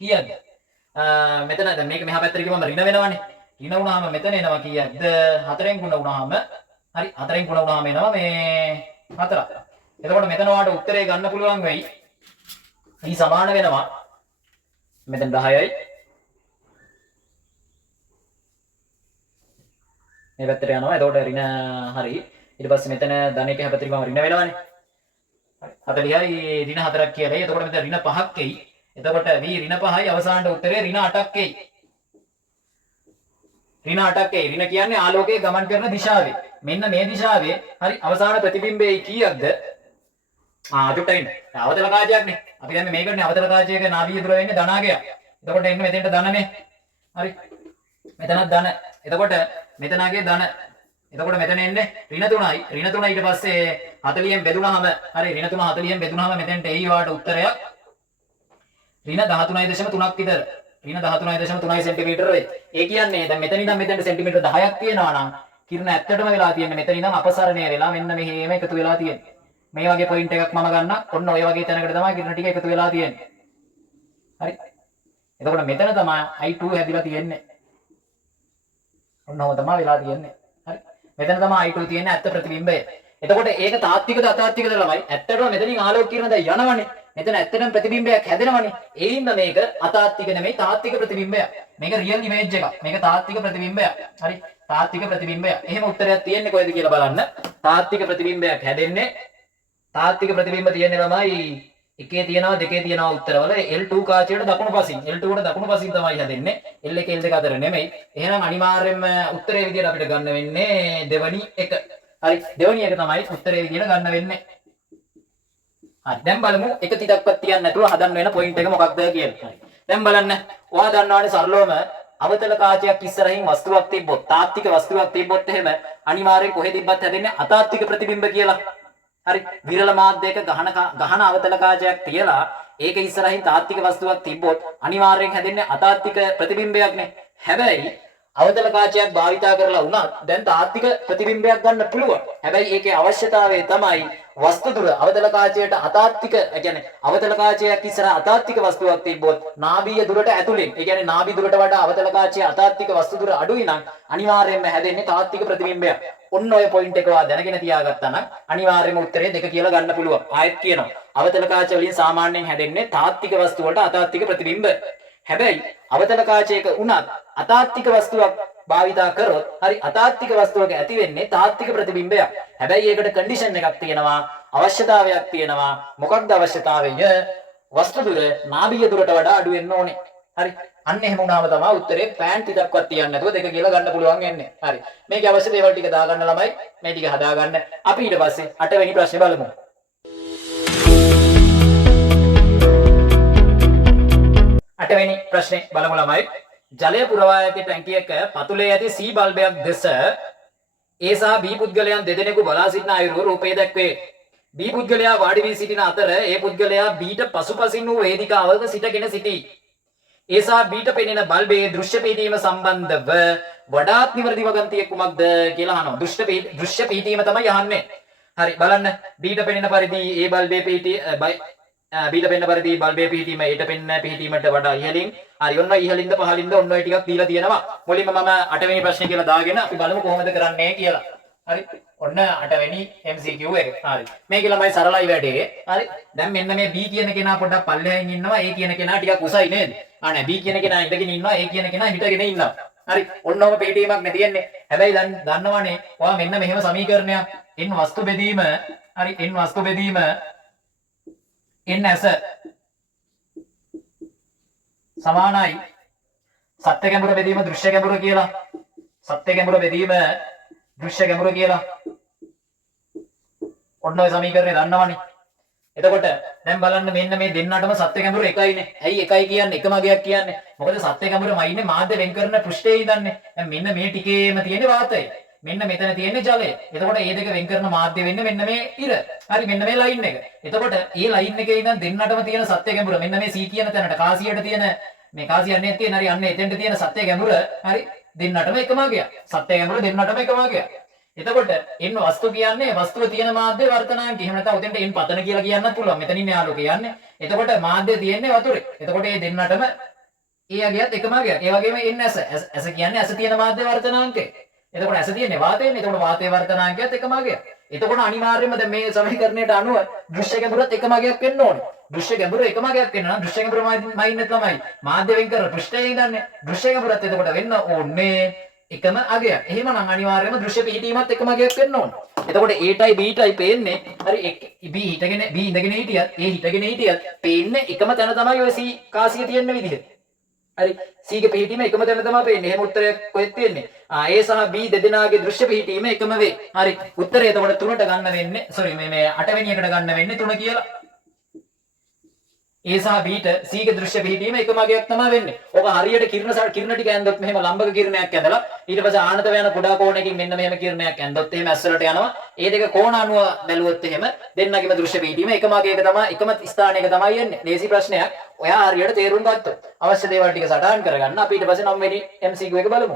කීයද? මෙතන දැන් මේක මෙහා පැත්තට ගියපුවම ඍණ වෙනවානේ. ඍණ වුණාම මෙතන එනවා කීයක්ද? 4ෙන් ගුණ වුණාම හරි 4ෙන් ගුණ වුණාම එනවා මේ 4ක්. එතකොට මෙතන ඔයාලට උත්තරේ ගන්න පුළුවන් වෙයි. v සමාන වෙනවා මෙතන 10යි. මේ පැත්තට යනවා. එතකොට ඍණ හරි. ඊට පස්සේ මෙතන ධන එක හැපතිරිවම ඍණ වෙනවනේ. හරි 40යි ඍණ 4ක් කියලා. එතකොට මෙතන ඍණ 5ක් එයි. එතකොට v ඍණ 5යි අවසානට උත්තරේ ඍණ 8ක් එයි. ඍණ 8ක් එයි. ඍණ කියන්නේ ආලෝකයේ ගමන් කරන දිශාවේ. මෙන්න මේ දිශාවේ හරි අවසාන ප්‍රතිබිම්බයේ කීයක්ද? අදුටයින් අවතල කාචයක්නේ. අපි දැන් මේකනේ අවතල කාචයක නාභීය දුර වෙන්නේ ධනාගයක්. එතකොට එන්නේ මෙතෙන්ට ධනනේ. හරි. මෙතනත් ධන. එතකොට මෙතනගේ ධන. එතකොට මෙතන එන්නේ ඍණ 3යි. ඍණ 3 ඊට පස්සේ 40ෙන් බෙදුනහම හරි ඍණ 3 40ෙන් බෙදුනහම මෙතෙන්ට එයි වාට උත්තරයක් ඍණ 13.3ක් විතර. ඍණ 13.3 සෙන්ටිමීටර වෙයි. ඒ කියන්නේ දැන් මෙතන ඉඳන් මෙතෙන්ට සෙන්ටිමීටර 10ක් තියෙනවා නම් කිරණ ඇත්තටම වෙලා තියෙන්නේ මෙතන ඉඳන් අපසරණය වෙලා මෙන්න මෙහෙම එකතු වෙලා තියෙන්නේ. මේ වගේ පොයින්ට් එකක් මම ගන්න. ඔන්න ඔය වගේ තැනකට තමයි කිරණ ටික එකතු වෙලා තියෙන්නේ. හරි. එතකොට මෙතන තමයි I2 හැදිලා තියෙන්නේ. ඔන්නම තමයි වෙලා තියෙන්නේ. හරි. මෙතන තමයි I2 තියෙන්නේ ඇත්ත ප්‍රතිබිම්බය. එතකොට ඒක තාත්විකද අතාත්විකද ළමයි? ඇත්තටම මෙතනින් ආලෝක කිරණ දැන් යනවනේ. මෙතන ඇත්තටම ප්‍රතිබිම්බයක් හැදෙනවනේ. ඒ හින්දා මේක අතාත්වික නෙමෙයි තාත්වික ප්‍රතිබිම්බයක්. මේක රියල් ඉමේජ් එකක්. මේක තාත්වික ප්‍රතිබිම්බයක්. හරි. තාත්වික ප්‍රතිබිම්බයක්. එහෙම උත්තරයක් තියෙන්නේ කොහෙද කියලා බලන්න. තාත්වික ප්‍රතිබිම්බයක් හැදෙන්නේ තාත්වික ප්‍රතිබිම්බ තියෙන්නේ ළමයි එකේ තියෙනවා දෙකේ තියෙනවා උත්තරවල L2 කාචයට දකුණු පසින් L2 ට දකුණු පසින් තමයි හැදෙන්නේ L1 L2 අතර නෙමෙයි. එහෙනම් අනිවාර්යයෙන්ම උත්තරේ විදියට අපිට ගන්න වෙන්නේ දෙවනි එක. හරි දෙවනි එක තමයි උත්තරේ විදියට ගන්න වෙන්නේ. හරි දැන් බලමු එක තිතක්වත් තියන්න නැතුව හදන්න වෙන පොයින්ට් එක මොකක්ද කියලා. හරි දැන් බලන්න ඔයා දන්නවනේ සරලවම අවතල කාචයක් ඉස්සරහින් වස්තුවක් තිබ්බොත් තාත්වික වස්තුවක් තිබ්බොත් එහෙම අනිවාර්යෙන් කොහෙ තිබ්බත් හැදෙන්නේ අතාත්වික ප්‍රතිබිම්බ කියලා. හරි විරල මාධ්‍යයක ගහන අවතල කාචයක් තියලා ඒක ඉස්සරහින් තාත්වික වස්තුවක් තිබ්බොත් අනිවාර්යෙන් හැදෙන්නේ අතාත්වික ප්‍රතිබිම්බයක්නේ. හැබැයි අවතල කාචයක් භාවිතා කරලා වුණත් දැන් තාත්වික ප්‍රතිබිම්බයක් ගන්න පුළුවන්. හැබැයි ඒකේ අවශ්‍යතාවය තමයි වස්තු දුර අවතල කාචයට අතාත්වික කියන්නේ අවතල කාචයක් ඉස්සර අතාත්වික වස්තුවක් තිබ්බොත් නාභීය දුරට ඇතුලෙන් ඒ කියන්නේ නාභී දුරට වඩා අවතල කාචයේ අතාත්වික වස්තු දුර අඩුයි නම් අනිවාර්යයෙන්ම හැදෙන්නේ තාත්වික ප්‍රතිබිම්බයක්. ඔන්න ඔය පොයින්ට් එක ඔයා දැනගෙන තියාගත්තා නම් අනිවාර්යයෙන්ම උත්තරේ දෙක කියලා ගන්න පුළුවන්. ආයෙත් කියනවා අවතල කාච වලින් සාමාන්‍යයෙන් හැදෙන්නේ තාත්වික වස්තු වලට අතාත්වික ප්‍රතිබිම්බ. හැබැයි අවතල කාචයක උනත් අතාත්වික වස්තුවක් භාවිතා කරොත් හරි අතාත්වික වස්තුවක ඇති වෙන්නේ තාත්වික ප්‍රතිබිම්බයක්. හැබැයි ඒකට කන්ඩිෂන් එකක් තියෙනවා, අවශ්‍යතාවයක් තියෙනවා. මොකක්ද අවශ්‍යතාවය? වස්තු දුර නාභීය දුරට වඩා අඩු වෙන්න ඕනේ. හරි. අන්න එහෙම වුණාම තමයි උත්තරේ පෑන් ටිකක්වත් තියන්න නැතුව දෙක කියලා ගන්න පුළුවන් වෙන්නේ. හරි. මේකේ අවශ්‍ය දේවල් ටික දාගන්න ළමයි. මේ ටික හදාගන්න. අපි ඊට පස්සේ 8 වෙනි ප්‍රශ්නේ බලමු. 8 වෙනි ප්‍රශ්නේ බලමු ළමයි. ජලය පුරවා ඇති ටැංකියක පතුලේ ඇති C බල්බයක් දෙස A සහ B පුද්ගලයන් දෙදෙනෙකු බලා සිටින අයුරු රූපයේ දැක්වේ. B පුද්ගලයා වාඩි වී සිටින අතර A පුද්ගලයා B ට පසුපසින් වූ වේදිකාවක සිටගෙන සිටී. A සහ B ට පෙනෙන බල්බයේ දෘශ්‍ය පිහිටීම සම්බන්ධව වඩාත් නිවැරදි වගන්තිය කුමක්ද කියලා අහනවා. දෘශ්‍ය පිහිටීම තමයි අහන්නේ. හරි බලන්න B ට පෙනෙන පරිදි A බල්බයේ පිහිටි B ට පෙනෙන පරිදි බල්බයේ පිහිටීම A ට පෙනෙන පිහිටීමට වඩා ඉහළින්. හරි ඔන්න ඉහළින්ද පහළින්ද ඔන්න ඔය ටිකක් දීලා තියෙනවා. මුලින්ම මම 8 වෙනි ප්‍රශ්නේ කියලා දාගෙන අපි බලමු කොහොමද කරන්නේ කියලා. හරි ඔන්න 8 වෙනි MCQ එක. හරි මේක ළමයි සරලයි වැඩේ. හරි දැන් මෙන්න මේ B කියන කෙනා පොඩ්ඩක් පල්ලෙහින් ඉන්නවා. A කියන කෙනා ටිකක් උසයි නේද? නෑ B කියන කෙනා ඉඳගෙන ඉන්නවා. A කියන කෙනා හිටගෙන ඉන්නවා. හරි ඔන්නෝම පිහිටීමක් නේ තියෙන්නේ. හැබැයි දැන් දන්නවනේ ඔයා මෙන්න මෙහෙම සමීකරණයක් n වස්තු බෙදීම හරි n වස්තු බෙදීම n ඇස සමානයි සත්‍ය ගැඹුර බෙදීම දෘශ්‍ය ගැඹුර කියලා. සත්‍ය ගැඹුර බෙදීම දෘශ්‍ය ගැඹුර කියලා. ඔන්න ඔය සමීකරණය දන්නවනේ. එතකොට දැන් බලන්න මෙන්න මේ දෙන්නටම සත්‍ය ගැඹුර එකයිනේ. ඇයි එකයි කියන්නේ? එකම අගයක් කියන්නේ. මොකද සත්‍ය ගැඹුරමයි ඉන්නේ මාධ්‍ය වෙන් කරන පෘෂ්ඨයේ ඉඳන්නේ. දැන් මෙන්න මේ ටිකේම තියෙන වාතය. මෙන්න මෙතන තියෙන්නේ ජලය. එතකොට මේ දෙක වෙන් කරන මාධ්‍ය වෙන්නේ මෙන්න මේ ඉර. හරි මෙන්න මේ ලයින් එක. එතකොට මේ ලයින් එකේ ඉඳන් දෙන්නටම තියෙන සත්‍ය ගැඹුර මෙන්න මේ C කියන තැනට කාසියට තියෙන මේ කාසියන්නේ තියෙන හරි අන්න එතෙන්ට තියෙන සත්‍ය ගැඹුර හරි දෙන්නටම එකම අගයක්. සත්‍ය ගැඹුර දෙන්නටම එකම අගයක්. එතකොට n වස්තු කියන්නේ වස්තුවේ තියෙන මාධ්‍ය වර්තනාංක. එහෙම නැත්නම් උතෙන්ට n පතන කියලා කියන්නත් පුළුවන්. මෙතනින් ආලෝකය යන්නේ. එතකොට මාධ්‍ය තියෙන්නේ වතුරේ. එතකොට මේ දෙන්නටම ඒ අගයත් එකම අගයක්. ඒ වගේම n ඇස. ඇස කියන්නේ ඇස තියෙන මාධ්‍ය වර්තනාංකය. එතකොට ඇස තියෙන්නේ වාතයනේ. එතකොට වාතයේ වර්තනාංකයත් එකම අගයක්. එතකොට අනිවාර්යයෙන්ම දැන් මේ සමීකරණයට අනුව දෘශ්‍ය ගැඹුරත් එකම අගයක් වෙන්න ඕනේ. දෘශ්‍ය ගැඹුර එකම අගයක් වෙන්න නම් දෘශ්‍ය ගැඹුරමයි ඉන්නේ තමයි මාධ්‍ය වෙන් කරන පෘෂ්ඨයේ ඉඳන්නේ. දෘශ්‍ය ගැඹුරත් එතකොට වෙන්න ඕනේ එකම අගයක්. එහෙමනම් අනිවාර්යයෙන්ම දෘශ්‍ය පිහිටීමත් එකම අගයක් වෙන්න ඕනේ. එතකොට A ටයි B ටයි පේන්නේ හරි B හිටගෙන B ඉඳගෙන හිටියත් A හිටගෙන හිටියත් පේන්නේ එකම තැන තමයි ඔය C කාසිය තියෙන විදිහ. හරි C ගේ පිහිටීම එකම තැන තමයි පේන්නේ. එහෙම උත්තරයක් කොහෙද තියෙන්නේ? A සහ B දෙදෙනාගේ දෘශ්‍ය පිහිටීම එකම වේ. හරි උත්තරය එතකොට 3ට ගන්න වෙන්නේ මේ 8 වෙනි එකට ගන්න වෙන්නේ 3 කියලා. A සහ B ට C ගේ දෘශ්‍ය පිහිටීම එකම අගයක් තමයි වෙන්නේ. ඕක හරියට කිරණ ටික ඇන්දොත් මෙහෙම ලම්බක කිරණයක් ඇඳලා ඊට පස්සේ ආනත වෙන කුඩා කෝණයකින් මෙන්න මෙහෙම කිරණයක් ඇන්දොත් එහෙම ඇස් වලට යනවා. ඒ දෙක කෝණ අණුව බැලුවොත් එහෙම දෙන්නගේම දෘශ්‍ය පිහිටීම එකම අගයක තමයි එකම ස්ථානයක තමයි එන්නේ. ලේසි ප්‍රශ්නයක්. ඔයා හරියට තේරුම් ගත්තොත් අවශ්‍ය දේවල් ටික සටහන් කරගන්න. අපි ඊට පස්සේ 9 වෙනි MCQ එක බලමු.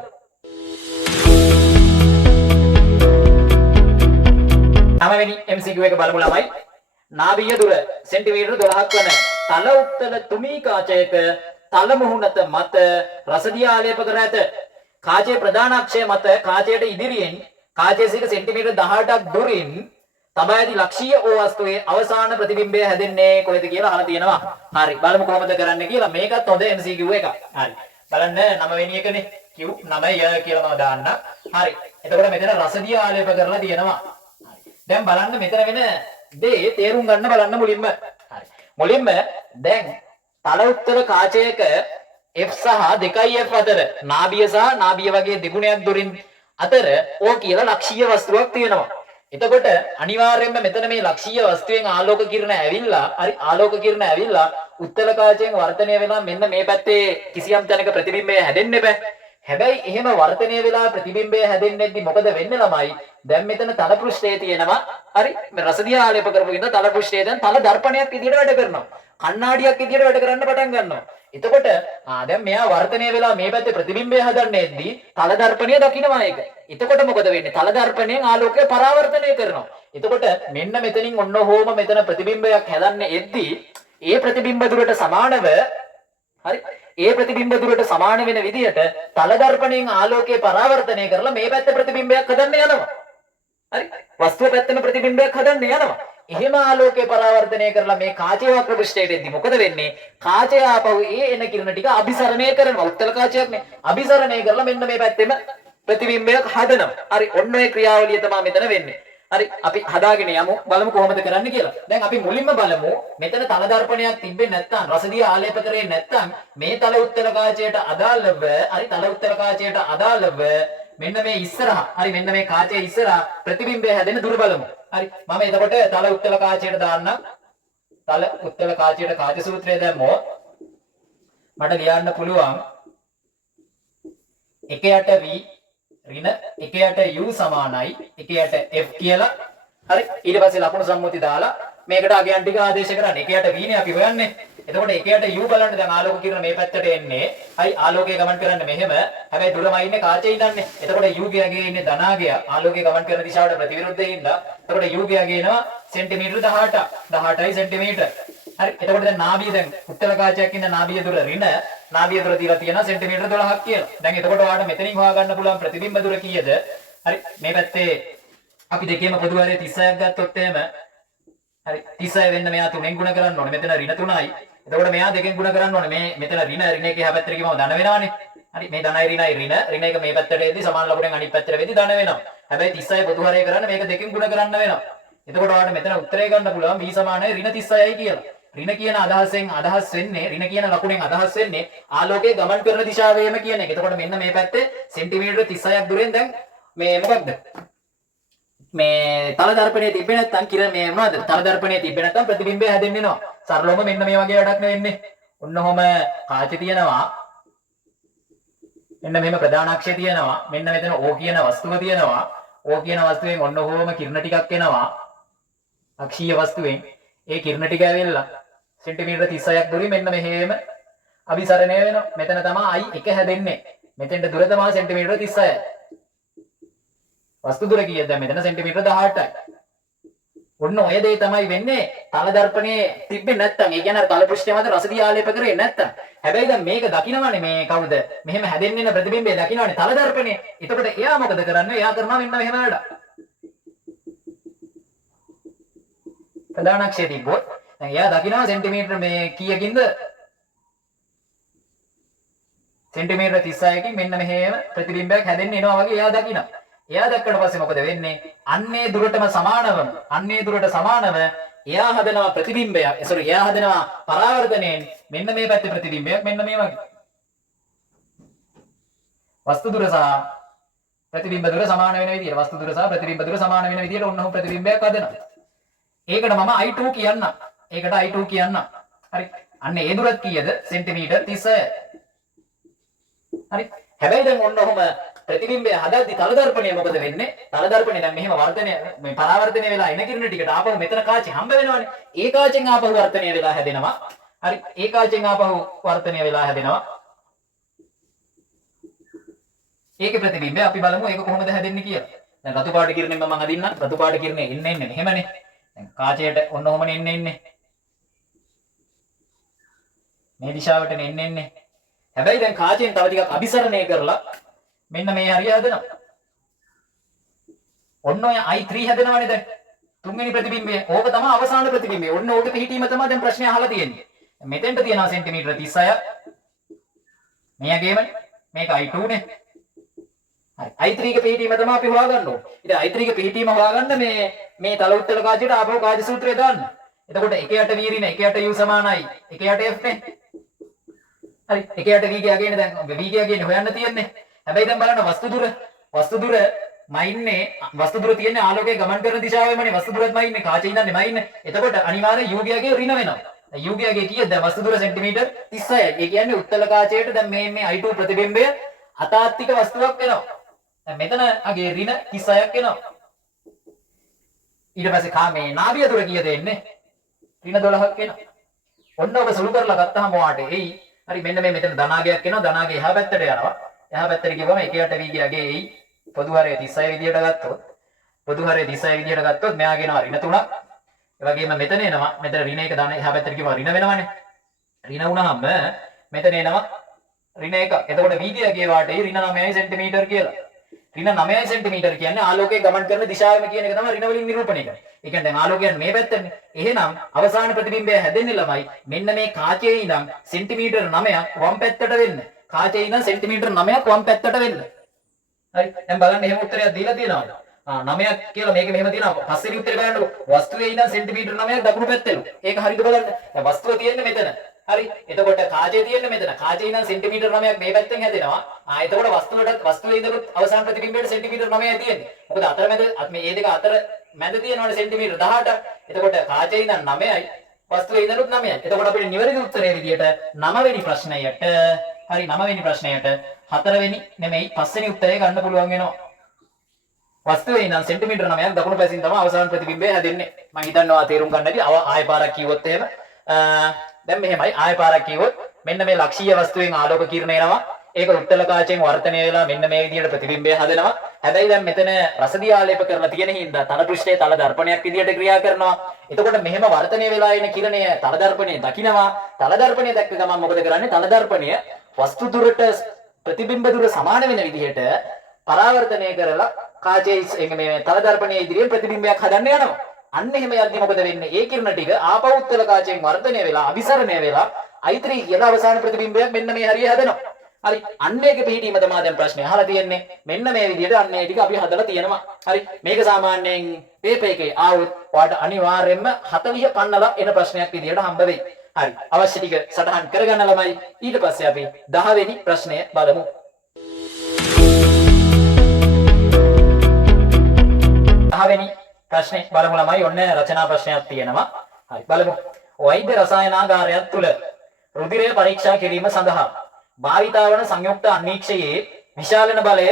9 වෙනි MCQ එක බලමු ළමයි. නාභීය දුර සෙන්ටිමීටර 12ක් වන තල උත්තර තුමී කාචයක තල මුහුණත මත රසදිය ආලේප කර ඇත. කාචයේ ප්‍රධාන අක්ෂය මත කාචයට ඉදිරියෙන් කාචයේ සිට සෙන්ටිමීටර 18ක් දුරින් තබා ඇති ලක්ෂීය ඕ වස්තුවේ අවසාන ප්‍රතිබිම්බය හැදෙන්නේ කොහෙද කියලා අහලා තියෙනවා. හරි බලමු කොහොමද කරන්නේ කියලා. මේකත් හොඳ MCQ එකක්. හරි බලන්න 9 වෙනි එකනේ Q 9 කියලා මම දාන්න. හරි එතකොට මෙතන රසදිය ආලේප කරලා තියෙනවා. දැන් බලන්න මෙතන වෙන දේ තේරුම් ගන්න බලන්න මුලින්ම. හරි මුලින්ම දැන් තල උත්තර කාචයක F සහ 2F අතර නාභිය සහ නාභිය වගේ දෙගුණයක් දුරින් අතර O කියලා ලක්ෂීය වස්තුවක් තියෙනවා. එතකොට අනිවාර්යයෙන්ම මෙතන මේ ලක්ෂීය වස්තුවෙන් ආලෝක කිරණ ඇවිල්ලා හරි ආලෝක කිරණ ඇවිල්ලා උත්තර කාචයෙන් වර්ධනය වෙලා මෙන්න මේ පැත්තේ කිසියම් තැනක ප්‍රතිබිම්බය හැදෙන්න බෑ. හැබැයි එහෙම වර්ධනය වෙලා ප්‍රතිබිම්බය හැදෙන්නේදී මොකද වෙන්නේ ළමයි? දැන් මෙතන තල පෘෂ්ඨයේ තියෙනවා හරි රසදිය ආලේප කරපු ඉඳන් තල පෘෂ්ඨයේ දැන් තල දර්පණයක් විදියට වැඩ කරනවා. කණ්ණාඩියක් විදියට වැඩ කරන්න පටන් ගන්නවා. එතකොට දැන් මෙයා වර්ධනය වෙලා මේ පැත්තේ ප්‍රතිබිම්බය හදන්නේදී තල දර්පණය දකින්නවා ඒක. එතකොට මොකද වෙන්නේ? තල දර්පණයෙන් ආලෝකය පරාවර්තනය කරනවා. එතකොට මෙන්න මෙතනින් ඔන්න හෝම මෙතන ප්‍රතිබිම්බයක් හැදන්නේ එද්දී ඒ ප්‍රතිබිම්බ දුරට සමානව හරි ඒ ප්‍රතිබිම්බ දුරට සමාන වෙන විදිහට තල දර්පණයෙන් ආලෝකය පරාවර්තනය කරලා මේ පැත්තේ ප්‍රතිබිම්බයක් හදන්න යනවා. හරි වස්තුව පැත්තෙම ප්‍රතිබිම්බයක් හදන්න යනවා. එහෙම ආලෝකය පරාවර්තනය කරලා මේ කාචයේ වක්‍ර පෘෂ්ඨයට එද්දි මොකද වෙන්නේ? කාචය ආපහු ඒ එන කිරණ ටික අභිසරණය කරනවා. උත්තර කාචයක්නේ. අභිසරණය කරලා මෙන්න මේ පැත්තෙම ප්‍රතිබිම්බයක් හදනවා. හරි ඔන්න ඔය ක්‍රියාවලිය තමයි මෙතන වෙන්නේ. හරි අපි හදාගෙන යමු බලමු කොහොමද කරන්න කියලා. දැන් අපි මුලින්ම බලමු මෙතන තල දර්පණයක් තිබෙන්නේ නැත්නම් රසදිය ආලේප කරේ නැත්නම් මේ තල උත්තර කාචයට අදාළව හරි තල උත්තර කාචයට අදාළව මෙන්න මේ ඉස්සරහා හරි මෙන්න මේ කාචයේ ඉස්සරහා ප්‍රතිබිම්බය හැදෙන දුර බලමු. හරි මම එතකොට තල උත්තර කාචයට දාන්නම්. තල උත්තර කාචයට කාච සූත්‍රය දැම්මොත් මට ලියන්න පුළුවන් 1 v ඍණ 1 u සමානයි 1 f කියලා. හරි ඊට පස්සේ ලකුණු සම්මුති දාලා මේකට අගයන් ටික ආදේශ කරන්න. 1 v නේ අපි හොයන්නේ. එතකොට 1 u බලන්න දැන් ආලෝක කිරණ මේ පැත්තට එන්නේ. හරි ආලෝකය ගමන් කරන්න මෙහෙම. හැබැයි දුරමයි ඉන්නේ කාචේ ඉඳන්නේ. එතකොට u ගියගේ ඉන්නේ ධනාගය. ආලෝකය ගමන් කරන දිශාවට ප්‍රතිවිරුද්ධ හින්දා. එතකොට u ගියගේ එනවා සෙන්ටිමීටර 18. 18යි සෙන්ටිමීටර. හරි එතකොට දැන් නාභිය දැන් උත්තර කාචයක් ඉන්න නාභිය දුර ඍණ නාභිය දුර තියලා තියෙනවා සෙන්ටිමීටර 12ක් කියලා. දැන් එතකොට ඔයාලට මෙතනින් හොයාගන්න පුළුවන් ප්‍රතිබිම්බ දුර කීයද? හරි මේ පැත්තේ අපි දෙකේම පොදු හරය 36ක් ගත්තොත් එහෙම හරි 36 වෙන්න මෙයා 3ෙන් ගුණ කරන්න ඕනේ. මෙතන ඍණ 3යි. එතකොට මෙයා 2ෙන් ගුණ කරන්න ඕනේ. මේ මෙතන ඍණ එකේ එහා පැත්තට ගිහම ධන වෙනවානේ. හරි මේ ධනයි ඍණයි ඍණ එක මේ පැත්තට එද්දි සමාන ලකුණෙන් අනිත් පැත්තට වෙද්දි ධන වෙනවා. හැබැයි 36 පොදු හරය කරන්න මේක 2ෙන් ගුණ කරන්න වෙනවා. එතකොට ඔයාලට මෙතන උත්තරය ගන්න පුළුවන් v සමානයි ඍණ 36යි කියලා. ඍණ කියන අදහසෙන් අදහස් වෙන්නේ ඍණ කියන ලකුණෙන් අදහස් වෙන්නේ ආලෝකයේ ගමන් කරන දිශාවේම කියන එක. එතකොට මෙන්න මේ පැත්තේ සෙන්ටිමීටර 36ක් දුරෙන් දැන් මේ මොකක්ද? මේ තල දර්පණයේ තිබෙන්නේ නැත්නම් කිරණ මේ මොනවද? තල දර්පණයේ තිබෙන්නේ නැත්නම් ප්‍රතිබිම්බය හැදෙන්නේ නැහැ. සරලවම මෙන්න මේ වගේ වැඩක් නෙවෙන්නේ. ඔන්න ඔහම කාචේ තියෙනවා. මෙන්න මෙහෙම ප්‍රධාන අක්ෂය තියෙනවා. මෙන්න මෙතන O කියන වස්තුව තියෙනවා. O කියන වස්තුවෙන් ඔන්න ඔහම කිරණ ටිකක් එනවා. අක්ෂීය වස්තුවෙන් ඒ කිරණ ටික ඇවිල්ලා සෙන්ටිමීටර 36ක් දුරින් මෙන්න මෙහෙම අභිසරණය වෙනවා. මෙතන තමයි I1 හැදෙන්නේ. මෙතෙන්ට දුර තමයි සෙන්ටිමීටර 36යි. වස්තු දුර කීයද? දැන් මෙතන සෙන්ටිමීටර 18යි. ඔන්න ඔය දේ තමයි වෙන්නේ තල දර්පණයේ තිබෙන්නේ නැත්තම්. ඒ කියන්නේ අර තල පෘෂ්ඨය මත රසදිය ආලේප කරේ නැත්තම්. හැබැයි දැන් මේක දකින්නවනේ මේ කවුද? මෙහෙම හැදෙන්න ඉන්න ප්‍රතිබිම්බය දකින්නවනේ තල දර්පණයේ. එතකොට එයා මොකද කරන්නේ? එයා කරනවා මෙන්න මෙහෙම වැඩ. ප්‍රධාන අක්ෂය තිබ්බොත් දැන් එයා දකිනවා සෙන්ටිමීටර මේ කීයකින්ද? සෙන්ටිමීටර 36කින් මෙන්න මෙහෙම ප්‍රතිබිම්බයක් හැදෙන්න එනවා වගේ එයා දකිනවා. එයා දැක්කට පස්සේ මොකද වෙන්නේ? අන්නේ දුරටම සමානවම අන්නේ දුරට සමානව එයා හදනවා ප්‍රතිබිම්බයක්. එයා හදනවා පරාවර්තනයෙන් මෙන්න මේ පැත්තේ ප්‍රතිබිම්බයක් මෙන්න මේ වගේ. වස්තු දුර සහ ප්‍රතිබිම්බ දුර සමාන වෙන විදිහට වස්තු දුර සහ ප්‍රතිබිම්බ දුර සමාන වෙන විදිහට ඔන්නෝම ප්‍රතිබිම්බයක් හදනවා. ඒකට මම I2 කියන්නම්. ඒකට I2 කියන්නම්. හරි. අන්න ඒ දුරත් කීයද? සෙන්ටිමීටර 36. හරි. හැබැයි දැන් ඔන්න ඔහම ප්‍රතිබිම්බය හදද්දි තල දර්පණය මොකද වෙන්නේ? තල දර්පණය දැන් මෙහෙම වර්ධනය මේ පරාවර්තනය වෙලා එන කිරණ ටිකට ආපහු මෙතන කාචි හම්බ වෙනවනේ. ඒ කාචෙන් ආපහු වර්ධනය වෙලා හැදෙනවා. හරි. ඒ කාචෙන් ආපහු වර්ධනය වෙලා හැදෙනවා. ඒකේ ප්‍රතිබිම්බය අපි බලමු ඒක කොහොමද හැදෙන්නේ කියලා. දැන් රතු පාට කිරණයෙන් මම අදින්නම්. රතු පාට කිරණේ එන්නේ මෙහෙමනේ. දැන් කාචයට ඔන්න ඔහමනේ එන්නේ. මේ දිශාවට එන්නේ. හැබැයි දැන් කාචයෙන් තව ටිකක් අභිසරණය කරලා මෙන්න මේ හරිය හදනවා. ඔන්න ඔය I3 හැදෙනවනේ දැන්. තුන්වෙනි ප්‍රතිබිම්බය. ඕක තමයි අවසාන ප්‍රතිබිම්බය. ඔන්න ඕක පිහිටීම තමයි දැන් ප්‍රශ්නේ අහලා තියෙන්නේ. මෙතෙන්ට තියෙනවා සෙන්ටිමීටර 36ක්. මෙයගේම මේක I2 නේ. හරි. I3 ගේ පිහිටීම තමයි අපි හොයාගන්න ඕනේ. ඉතින් I3 ගේ පිහිටීම හොයාගන්න මේ තල උත්තර කාචයට ආපහු කාච සූත්‍රය දාන්න. එතකොට 1 v ඍණ 1 u සමානයි 1 f නේ. හරි. 1 v ගියාගෙන දැන් v ගියාගෙන හොයන්න තියෙන්නේ. හැබැයි දැන් බලන්න වස්තු දුර මයින්නේ වස්තු දුර තියෙන්නේ ආලෝකයේ ගමන් කරන දිශාවෙමනේ. වස්තු දුරත් මයින්නේ කාචේ ඉඳන්නේ මයින්නේ. එතකොට අනිවාර්යෙන් u ගියාගේ ඍණ වෙනවා. u ගියාගේ කීයද? දැන් වස්තු දුර සෙන්ටිමීටර 36යි. ඒ කියන්නේ උත්තල කාචයට දැන් මේ I2 ප්‍රතිබිම්බය අතාත්තික වස්තුවක් වෙනවා. දැන් මෙතන අගේ ඍණ 36ක් එනවා. ඊට පස්සේ මේ නාභිය දුර කීයද එන්නේ? ඍණ 12ක් එනවා. ඔන්න ඔබ සුළු කරලා ගත්තාම ඔයාට එයි. හරි මෙන්න මේ මෙතන ධනාගයක් එනවා. ධනාගේ එහා පැත්තට යනවා. එහා පැත්තට ගිහම 1 v ගියාගේ එයි. පොදු හරය 36 විදියට ගත්තොත් පොදු හරය 36 විදියට ගත්තොත් මෙයාගේ එනවා ඍණ 3ක්. ඒ වගේම මෙතන එනවා. මෙතන ඍණ 1 ධන එහා පැත්තට ගිහම ඍණ වෙනවනේ. ඍණ වුණාම මෙතන එනවා ඍණ 1. එතකොට v ගියාගේ වාට එයි ඍණ 9 සෙන්ටිමීටර කියලා. ඍණ 9 සෙන්ටිමීටර කියන්නේ ආලෝකයේ ගමන් කරන දිශාවෙම කියන එක තමයි ඍණ වලින් නිරූපණය කරන්නේ. ඒ කියන්නේ දැන් ආලෝකයන් මේ පැත්තනේ. එහෙනම් අවසාන ප්‍රතිබිම්බය හැදෙන්නේ ළමයි මෙන්න මේ කාචයේ ඉඳන් සෙන්ටිමීටර 9ක් වම් පැත්තට වෙන්න. කාචයේ ඉඳන් සෙන්ටිමීටර 9ක් වම් පැත්තට වෙන්න. හරි. දැන් බලන්න එහෙම උත්තරයක් දීලා තියෙනවද? 9ක් කියලා මේක මෙහෙම තියෙනවා. පස්වෙනි උත්තරේ බලන්නකො. වස්තුවේ ඉඳන් සෙන්ටිමීටර 9ක් දකුණු පැත්තෙලු. ඒක හරියද බලන්න. දැන් වස්තුව තියෙන්නේ මෙතන. හරි. එතකොට කාචේ තියෙන්නේ මෙතන. කාචේ ඉඳන් සෙන්ටිමීටර 9ක් මේ පැත්තෙන් හැදෙනවා. එතකොට වස්තුවේ ඉඳන් අවසාන ප්‍රතිබිම්බයට සෙන්ටිමීටර 9යි තියෙන්නේ. මොකද අතරමැද මේ දෙක අතර මැද තියෙනවනේ සෙන්ටිමීටර 18ක්. එතකොට කාචේ ඉඳන් 9යි වස්තුවේ ඉඳන් 9යි. එතකොට අපිට නිවැරදි උත්තරය විදියට 9 වෙනි ප්‍රශ්නයට හරි 9 වෙනි ප්‍රශ්නයට 4 වෙනි නෙමෙයි 5 වෙනි උත්තරය ගන්න පුළුවන් වෙනවා. වස්තුවේ ඉඳන් සෙන්ටිමීටර 9ක් දකුණු පැසින් තමයි අවසාන ප්‍රතිබිම්බය හැදෙන්නේ. මම හිතනවා තේරුම් ගන්න ඇති. ආයෙ පාරක් කිව්වොත් එහෙම දැන් මෙහෙමයි ආයෙ පාරක් කිව්වොත් මෙන්න මේ ලක්ෂීය වස්තුවෙන් ආලෝක කිරණ එනවා. ඒක උත්තල කාචයෙන් වර්ධනය වෙලා මෙන්න මේ විදිහට ප්‍රතිබිම්බය හදනවා. හැබැයි දැන් මෙතන රසදිය ආලේප කරලා තියෙන හින්දා තල පෘෂ්ඨයේ තල දර්පණයක් විදිහට ක්‍රියා කරනවා. එතකොට මෙහෙම වර්ධනය වෙලා එන කිරණය තල දර්පණයේ දකින්නවා. තල දර්පණය දැක්ක ගමන් මොකද කරන්නේ? තල දර්පණය වස්තු දුරට ප්‍රතිබිම්බ දුර සමාන වෙන විදිහට පරාවර්තනය කරලා කාචයේ මේ තල දර්පණයේ ඉදිරියෙන් ප්‍රතිබිම්බයක් හදන්න යනවා. අන්න එහෙම යද්දි මොකද වෙන්නේ? ඒ කිරණ ටික ආපහු උත්තල කාචයෙන් වර්ධනය වෙලා අභිසරණය වෙලා I3 කියලා අවසාන ප්‍රතිබිම්බයක් මෙන්න මේ හරිය හදනවා. හරි. අන්න ඒක පිළිහිටීම තමයි දැන් ප්‍රශ්නේ අහලා තියෙන්නේ. මෙන්න මේ විදිහට අන්න ඒ ටික අපි හදලා තියෙනවා. හරි. මේක සාමාන්‍යයෙන් පේපර් එකේ ආවොත් ඔයාලට අනිවාර්යයෙන්ම 40 පන්නලා එන ප්‍රශ්නයක් විදිහට හම්බ වෙයි. හරි. අවශ්‍ය ටික සටහන් කරගන්න ළමයි. ඊට පස්සේ අපි 10 වෙනි ප්‍රශ්නය බලමු. 10 වෙනි ප්‍රශ්නේ බලමු ළමයි. ඔන්න රචනා ප්‍රශ්නයක් තියෙනවා. හරි. බලමු. වෛද්‍ය රසායනාගාරයක් තුල රුධිරය පරීක්ෂා කිරීම සඳහා භාවිතා වන සංයුක්ත අන්වීක්ෂයේ විශාලන බලය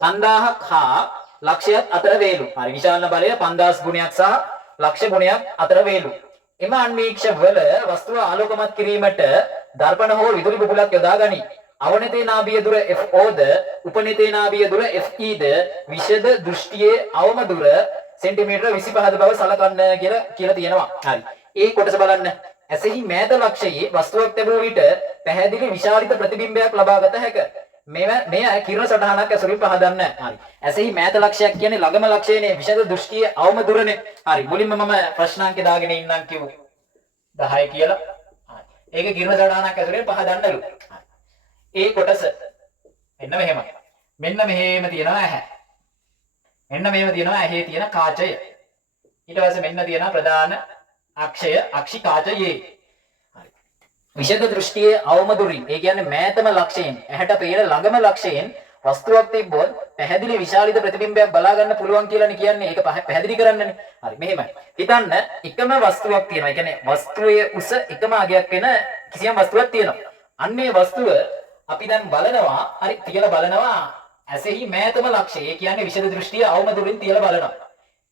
5000ක් හා ලක්ෂයක් අතර වේලු. හරි. විශාලන බලය 5000 ගුණයක් සහ ලක්ෂ ගුණයක් අතර වේලු. එම අන්වීක්ෂ වල වස්තුව ආලෝකමත් කිරීමට දර්පණ හෝ විදුලි බුබුලක් යොදා ගනී. අවනතේ නාභිය දුර FO ද උපනතේ නාභිය දුර FE ද විෂද දෘෂ්ටියේ අවම දුර සෙන්ටිමීටර 25 බව සලකන්න කියලා තියෙනවා. හරි. ඒ කොටස බලන්න. ඇසෙහි මෑත ලක්ෂයේ වස්තුවක් තිබූ විට පැහැදිලි විශාලිත ප්‍රතිබිම්බයක් ලබාගත හැක. මෙය කිරණ සටහනක් ඇසුරින් පහදන්න. හරි. ඇසෙහි මෑත ලක්ෂයක් කියන්නේ ළඟම ලක්ෂයනේ විෂද දෘෂ්ටියේ අවම දුරනේ. හරි. මුලින්ම මම ප්‍රශ්නාංක දාගෙන ඉන්නම් කිව්ව 10 කියලා. හරි. ඒක කිරණ සටහනක් ඇසුරින් පහදන්නලු. ඒ කොටස මෙන්න මෙහෙමයි. මෙන්න මෙහෙම තියෙනවා ඇහැ. මෙන්න මෙහෙම තියෙනවා ඇහි තියෙන කාචය. ඊට පස්සේ මෙන්න තියෙනවා ප්‍රධාන අක්ෂය අක්ෂිකාචයේ. හරි. විෂද දෘෂ්ටියේ අවම දුරින් ඒ කියන්නේ මෑතම ලක්ෂයෙන් ඇහැට පේන ළඟම ලක්ෂයෙන් වස්තුවක් තිබ්බොත් පැහැදිලි විශාලිත ප්‍රතිබිම්බයක් බලා ගන්න පුළුවන් කියලානේ කියන්නේ. ඒක පැහැදිලි කරන්නනේ. හරි. මෙහෙමයි. හිතන්න එකම වස්තුවක් තියෙනවා. ඒ කියන්නේ වස්තුවේ උස එකම අගයක් වෙන කිසියම් වස්තුවක් තියෙනවා. අන්නේ වස්තුව අපි දැන් බලනවා. හරි. තියලා බලනවා ඇසෙහි මෑතම ලක්ෂය. ඒ කියන්නේ විෂද දෘෂ්ටිය අවම දුරින් තියලා බලනවා.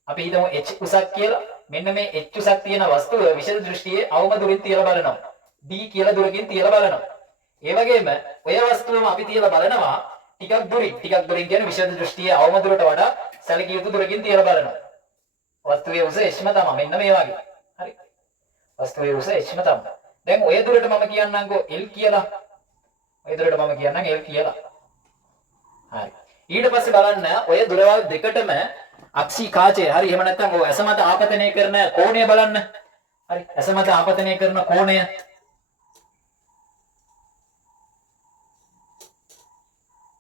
අපි හිතමු h උසක් කියලා. මෙන්න මේ h උසක් තියෙන වස්තුව විෂද දෘෂ්ටියේ අවම දුරින් තියලා බලනවා. d කියලා දුරකින් තියලා බලනවා. ඒ වගේම ඔය වස්තුවම අපි තියලා බලනවා ටිකක් දුරින් කියන්නේ විෂද දෘෂ්ටියේ අවම දුරට වඩා සැලකිය යුතු දුරකින් තියලා බලනවා. වස්තුවේ උස hම තමයි. මෙන්න මේ වගේ. හරි. වස්තුවේ උස hම තමයි. දැන් ඔය දුරට මම කියන්නම්කෝ l කියලා. ඔය දුරට මම කියන්නම් l කියලා. හරි. ඊට පස්සේ බලන්න ඔය දුරවල් දෙකටම අක්ෂි කාචය. හරි. එහෙම නැත්නම් ඔය ඇස මත ආපතනය කරන කෝණය බලන්න. හරි. ඇස මත ආපතනය කරන කෝණය.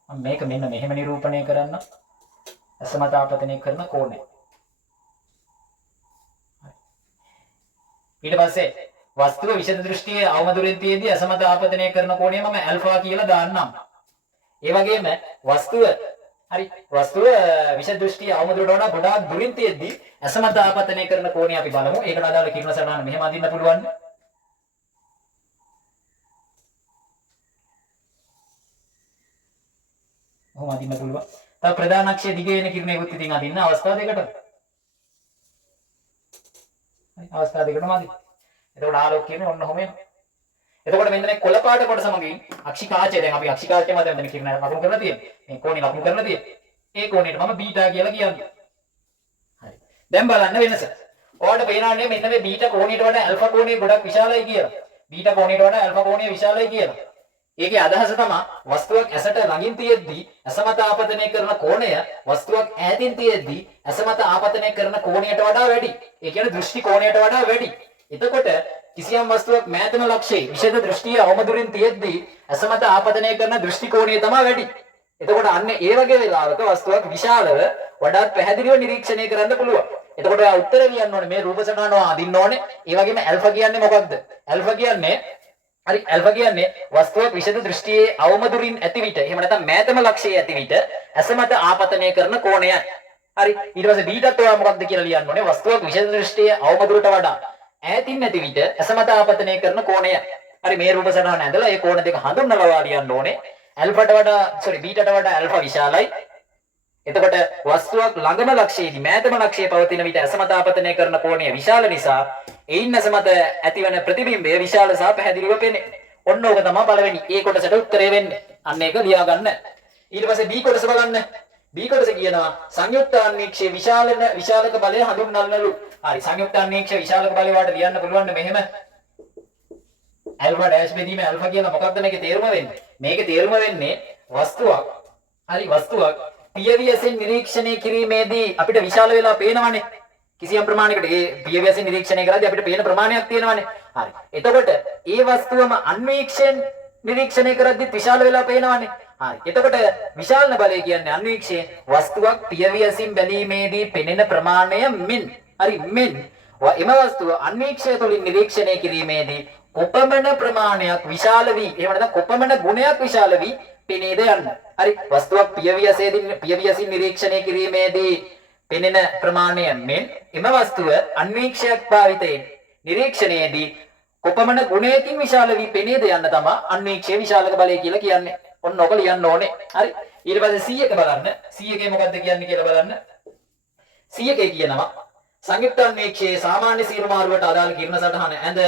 මම මේක මෙන්න මෙහෙම නිරූපණය කරන්න. ඇස මත ආපතනය කරන කෝණය. ඊට පස්සේ වස්තුව විෂද දෘෂ්ටියේ අවම දුරින් තියේදී ඇස මත ආපතනය කරන කෝණය මම ඇල්ෆා කියලා දාන්නම්. ඒ වගේම වස්තුව හරි වස්තුව විෂද දෘෂ්ටියේ අවම දුරට වඩා ගොඩාක් දුරින් තියේදී ඇස මත ආපතනය කරන කෝණය අපි බලමු. ඒකට අදාළ කිරණ සටහන මෙහෙම අදින්න පුළුවන්. කොහොම අදින්න පුළුවන්. තව ප්‍රධාන අක්ෂය දිගේ එන කිරණයකුත් ඉතින් අදින්න අවස්ථා දෙකකට. හරි අවස්ථා දෙකටම අදින්න. එතකොට ආලෝක කිරණ ඔන්න ඔහොම එනවා. එතකොට මෙන්න මේ කොළ පාට කොටස මගින් අක්ෂිකාචය දැන් අපි අක්ෂිකාචය මත මෙතන කිරණ ලකුණු කරලා තියෙන්නේ. මේ කෝණේ ලකුණු කරලා තියෙන්නේ. ඒ කෝණයට මම බීටා කියලා කියන්නේ. හරි. දැන් බලන්න වෙනස. ඔයාලට පේනවනේ මෙන්න මේ බීටා කෝණයට වඩා ඇල්ෆා කෝණය ගොඩක් විශාලයි කියලා. බීටා කෝණයට වඩා ඇල්ෆා කෝණය විශාලයි කියලා. ඒකේ අදහස තමයි වස්තුවක් ඇසට ළඟින් තියෙද්දී ඇස මත ආපතනය කරන කෝණය වස්තුවක් ඈතින් තියෙද්දී ඇස මත ආපතනය කරන කෝණයට වඩා වැඩි. ඒ කියන්නේ දෘෂ්ටි කෝණයට වඩා වැඩි. එතකොට කිසියම් වස්තුවක් මෑතම ලක්ෂයේ විෂද දෘෂ්ටිය අවම දුරින් තියෙද්දී ඇස මත ආපතනය කරන දෘෂ්ටි කෝණය තමයි වැඩි. එතකොට අන්න ඒ වගේ වෙලාවක වස්තුවක් විශාලව වඩාත් පැහැදිලිව නිරීක්ෂණය කරන්න පුළුවන්. එතකොට ඔයා උත්තර ලියන්න ඕනේ මේ රූප සටහන අදින්න ඕනේ. ඒ වගේම ඇල්ෆා කියන්නේ මොකක්ද? ඇල්ෆා කියන්නේ හරි ඇල්ෆා කියන්නේ වස්තුවක් විෂද දෘෂ්ටියේ අවම දුරින් ඇති විට එහෙම නැත්නම් මෑතම ලක්ෂයේ ඇති විට ඇස මත ආපතනය කරන කෝණයයි. හරි ඊට පස්සේ බීටත් ඔයා මොකක්ද කියලා ලියන්න ඕනේ වස්තුවක් විෂද දෘෂ්ටියේ අවම දුරට වඩා ඈතින් නැති විට ඇස මත ආපතනය කරන කෝණයයි. හරි මේ රූප සටහන ඇඳලා ඒ කෝණ දෙක හඳුන්වලා ලියන්න ඕනේ. ඇල්ෆාට වඩා බීටට වඩා ඇල්ෆා විශාලයි. එතකොට වස්තුවක් ළඟම ලක්ෂයේදී මෑතම ලක්ෂයේ පවතින විට ඇස මත ආපතනය කරන කෝණය විශාල නිසා එයින් ඇස මත ඇතිවන ප්‍රතිබිම්බය විශාල සහ පැහැදිලිව පෙනේ. ඔන්න ඕක තමයි පළවෙනි ඒ කොටසට උත්තරේ වෙන්නේ. අන්න ඒක ලියා ගන්න. ඊට පස්සේ B කොටස බලන්න. B කොටස කියනවා සංයුක්ත අන්වීක්ෂයේ විශාලක බලය හඳුන්වන්නලු. හරි සංයුක්ත අන්වීක්ෂයේ විශාලක බලය වාට ලියන්න පුළුවන් මෙහෙම. ඇල්ෆා ඩෑෂ් බෙදීම ඇල්ෆා කියන මොකක්ද මේකේ තේරුම වෙන්නේ? මේකේ තේරුම වෙන්නේ වස්තුවක් පියවියසින් නිරීක්ෂණය කිරීමේදී අපිට විශාල වෙලා පේනවනේ. කිසියම් ප්‍රමාණයකට ඒ පියවියසින් නිරීක්ෂණය කරද්දී අපිට පේන ප්‍රමාණයක් තියෙනවනේ. හරි. එතකොට ඒ වස්තුවම අන්වීක්ෂයෙන් නිරීක්ෂණය කරද්දී විශාල වෙලා පේනවනේ. හරි. එතකොට විශාලන බලය කියන්නේ අන්වීක්ෂයේ වස්තුවක් පියවියසින් බැලීමේදී පෙනෙන ප්‍රමාණය මෙන්. හරි මෙන්. එම වස්තුව අන්වීක්ෂය තුළින් නිරීක්ෂණය කිරීමේදී කොපමණ ප්‍රමාණයක් විශාල වී එහෙම නැත්නම් කොපමණ ගුණයක් විශාල වී පෙනේද යන්න. හරි වස්තුවක් පියවියසින් නිරීක්ෂණය කිරීමේදී පෙනෙන ප්‍රමාණය මෙන් එම වස්තුව අන්වීක්ෂයක් භාවිතයෙන් නිරීක්ෂණයේදී කොපමණ ගුණයකින් විශාල වී පෙනේද යන්න තමයි අන්වීක්ෂයේ විශාලක බලය කියලා කියන්නේ. ඔන්න ඔක ලියන්න ඕනේ. හරි ඊට පස්සේ C එක බලන්න. C එකේ මොකද්ද කියන්නේ කියලා බලන්න. C එකේ කියනවා සංයුක්ත අන්වීක්ෂයේ සාමාන්‍ය සීරුමාරුවට අදාළ කිරණ සටහන ඇඳ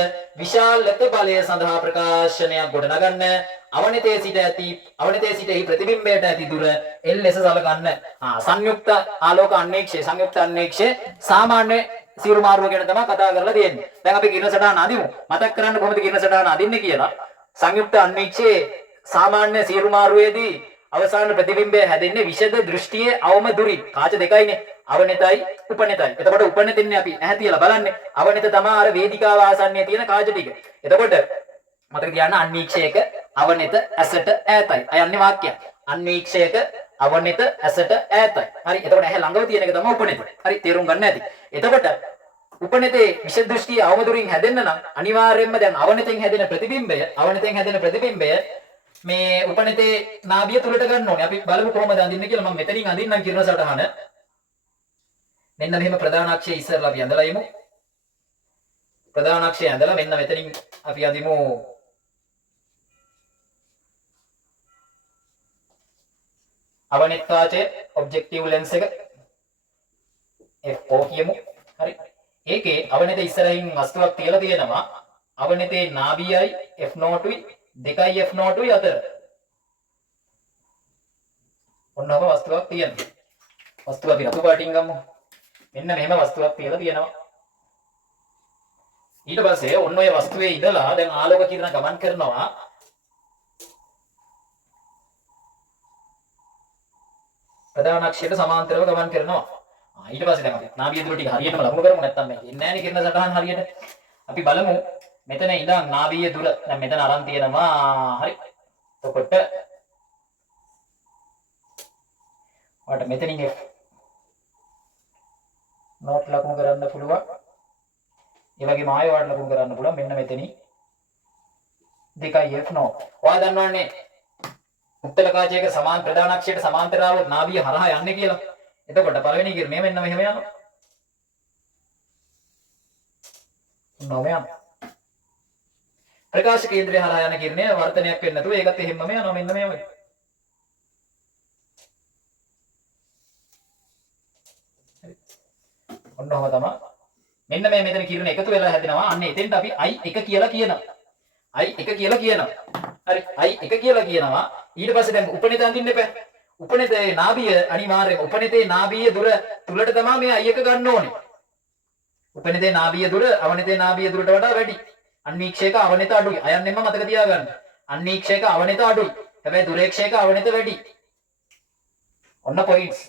විශාලත බලය සඳහා ප්‍රකාශනයක් ගොඩනගන්න අවනිතේ සිටෙහි ප්‍රතිබිම්බයට ඇති දුර L ලෙස සලකන්න. සංයුක්ත ආලෝක අන්වීක්ෂයේ සංයුක්ත අන්වීක්ෂයේ සාමාන්‍ය සීරුමාරුව ගැන තමයි කතා කරලා තියෙන්නේ. දැන් අපි කිරණ සටහන අදිමු. මතක් කරන්න කොහොමද කිරණ සටහන අදින්නේ කියලා. සංයුක්ත අන්වීක්ෂයේ සාමාන්‍ය සීරුමාරුවේදී අවසාන ප්‍රතිබිම්බය හැදෙන්නේ විෂද දෘෂ්ටියේ අවම දුරින්. කාච දෙකයිනේ. අවනිතයි උපනිතයි. එතකොට උපනිතින්නේ අපි ඇහැ තියලා බලන්නේ. අවනිත තමයි අර වේදිකාව ආසන්නයේ තියෙන කාච ටික. එතකොට මතක තියාගන්න අන්වීක්ෂයක අවනිත ඇසට ඈතයි. අයන්නේ වාක්‍යය. අන්වීක්ෂයක අවනිත ඇසට ඈතයි. හරි. එතකොට ඇහැ ළඟව තියෙන එක තමයි උපනිත. හරි. තේරුම් ගන්න ඇති. එතකොට උපනිතේ විෂද දෘෂ්ටියේ අවම දුරින් හැදෙන්න නම් අනිවාර්යයෙන්ම දැන් අවනිතෙන් හැදෙන ප්‍රතිබිම්බය මේ උපනිතේ නාභිය තුලට ගන්න ඕනේ. අපි බලමු කොහොමද අඳින්නේ කියලා. මම මෙතනින් අඳින්නම් කිරණ සටහන. මෙන්න මෙහෙම ප්‍රධාන අක්ෂය ඉස්සරලා අපි ඇඳලා යමු. ප්‍රධාන අක්ෂය ඇඳලා මෙන්න මෙතනින් අපි අඳිමු අවනිත් කාචයේ ඔබ්ජෙක්ටිව් ලෙන්ස් එක F4 කියමු. හරි. ඒකේ අවනිත ඉස්සරහින් වස්තුවක් තියලා තියෙනවා. අවනිතේ නාභියයි F0යි දෙකයි F0යි අතර. ඔන්නම වස්තුවක් තියෙනවා. වස්තුව අපි රතු පාටින් ගමු. මෙන්න මෙහෙම වස්තුවක් තියලා තියෙනවා. ඊට පස්සේ ඔන්න ඔය වස්තුවේ ඉඳලා දැන් ආලෝක කිරණ ගමන් කරනවා. ප්‍රධාන අක්ෂයට සමාන්තරව ගමන් කරනවා. ඊට පස්සේ දැන් අපි නාභිය දුර ටික හරියටම ලකුණු කරමු. නැත්තම් මේ එන්නේ නැහැ නේ කිරණ සටහන් හරියට. අපි බලමු මෙතන ඉඳන් නාභිය දුර දැන් මෙතන අරන් තියෙනවා. හරි. එතකොට ඔයාලට මෙතනින් නෝට් ලකුණු කරන්න පුළුවන්. ඒ වගේම ආයෙ වාට ලකුණු කරන්න පුළුවන්. මෙන්න මෙතනින් 2 F0. ඔයා දන්නවනේ උත්තර කාචයක සමාන ප්‍රධාන අක්ෂයට සමාන්තරව නාභිය හරහා යන්නේ කියලා. එතකොට පළවෙනි කිරණය මෙන්න මෙහෙම යනවා. ප්‍රකාශ කේන්ද්‍රය හරහා යන කිරණය වර්ධනයක් වෙන්නේ නැතුව ඒකත් එහෙමම යනවා මෙන්න මේ වගේ. ඔන්නෝම තමයි. මෙන්න මේ මෙතන කිරණ එකතු වෙලා හැදෙනවා. අන්න එතෙන්ට අපි I1 කියලා කියනවා. I1 කියලා කියනවා. හරි I1 කියලා කියනවා. ඊට පස්සේ දැන් උපනිත අඳින්න එපා. උපනිතේ නාභිය අනිවාර්යයෙන්ම උපනිතේ නාභිය දුර තුලට තමයි මේ I1 ගන්න ඕනේ. උපනිතේ නාභිය දුර අවනිතේ නාභිය දුරට වඩා වැඩි. අන්වීක්ෂයක අවනිත අඩුයි. අයන්නෙම මතක තියාගන්න. අන්වීක්ෂයක අවනිත අඩුයි. හැබැයි දුරේක්ෂයක අවනිත වැඩි. ඔන්න පොයින්ට්ස්.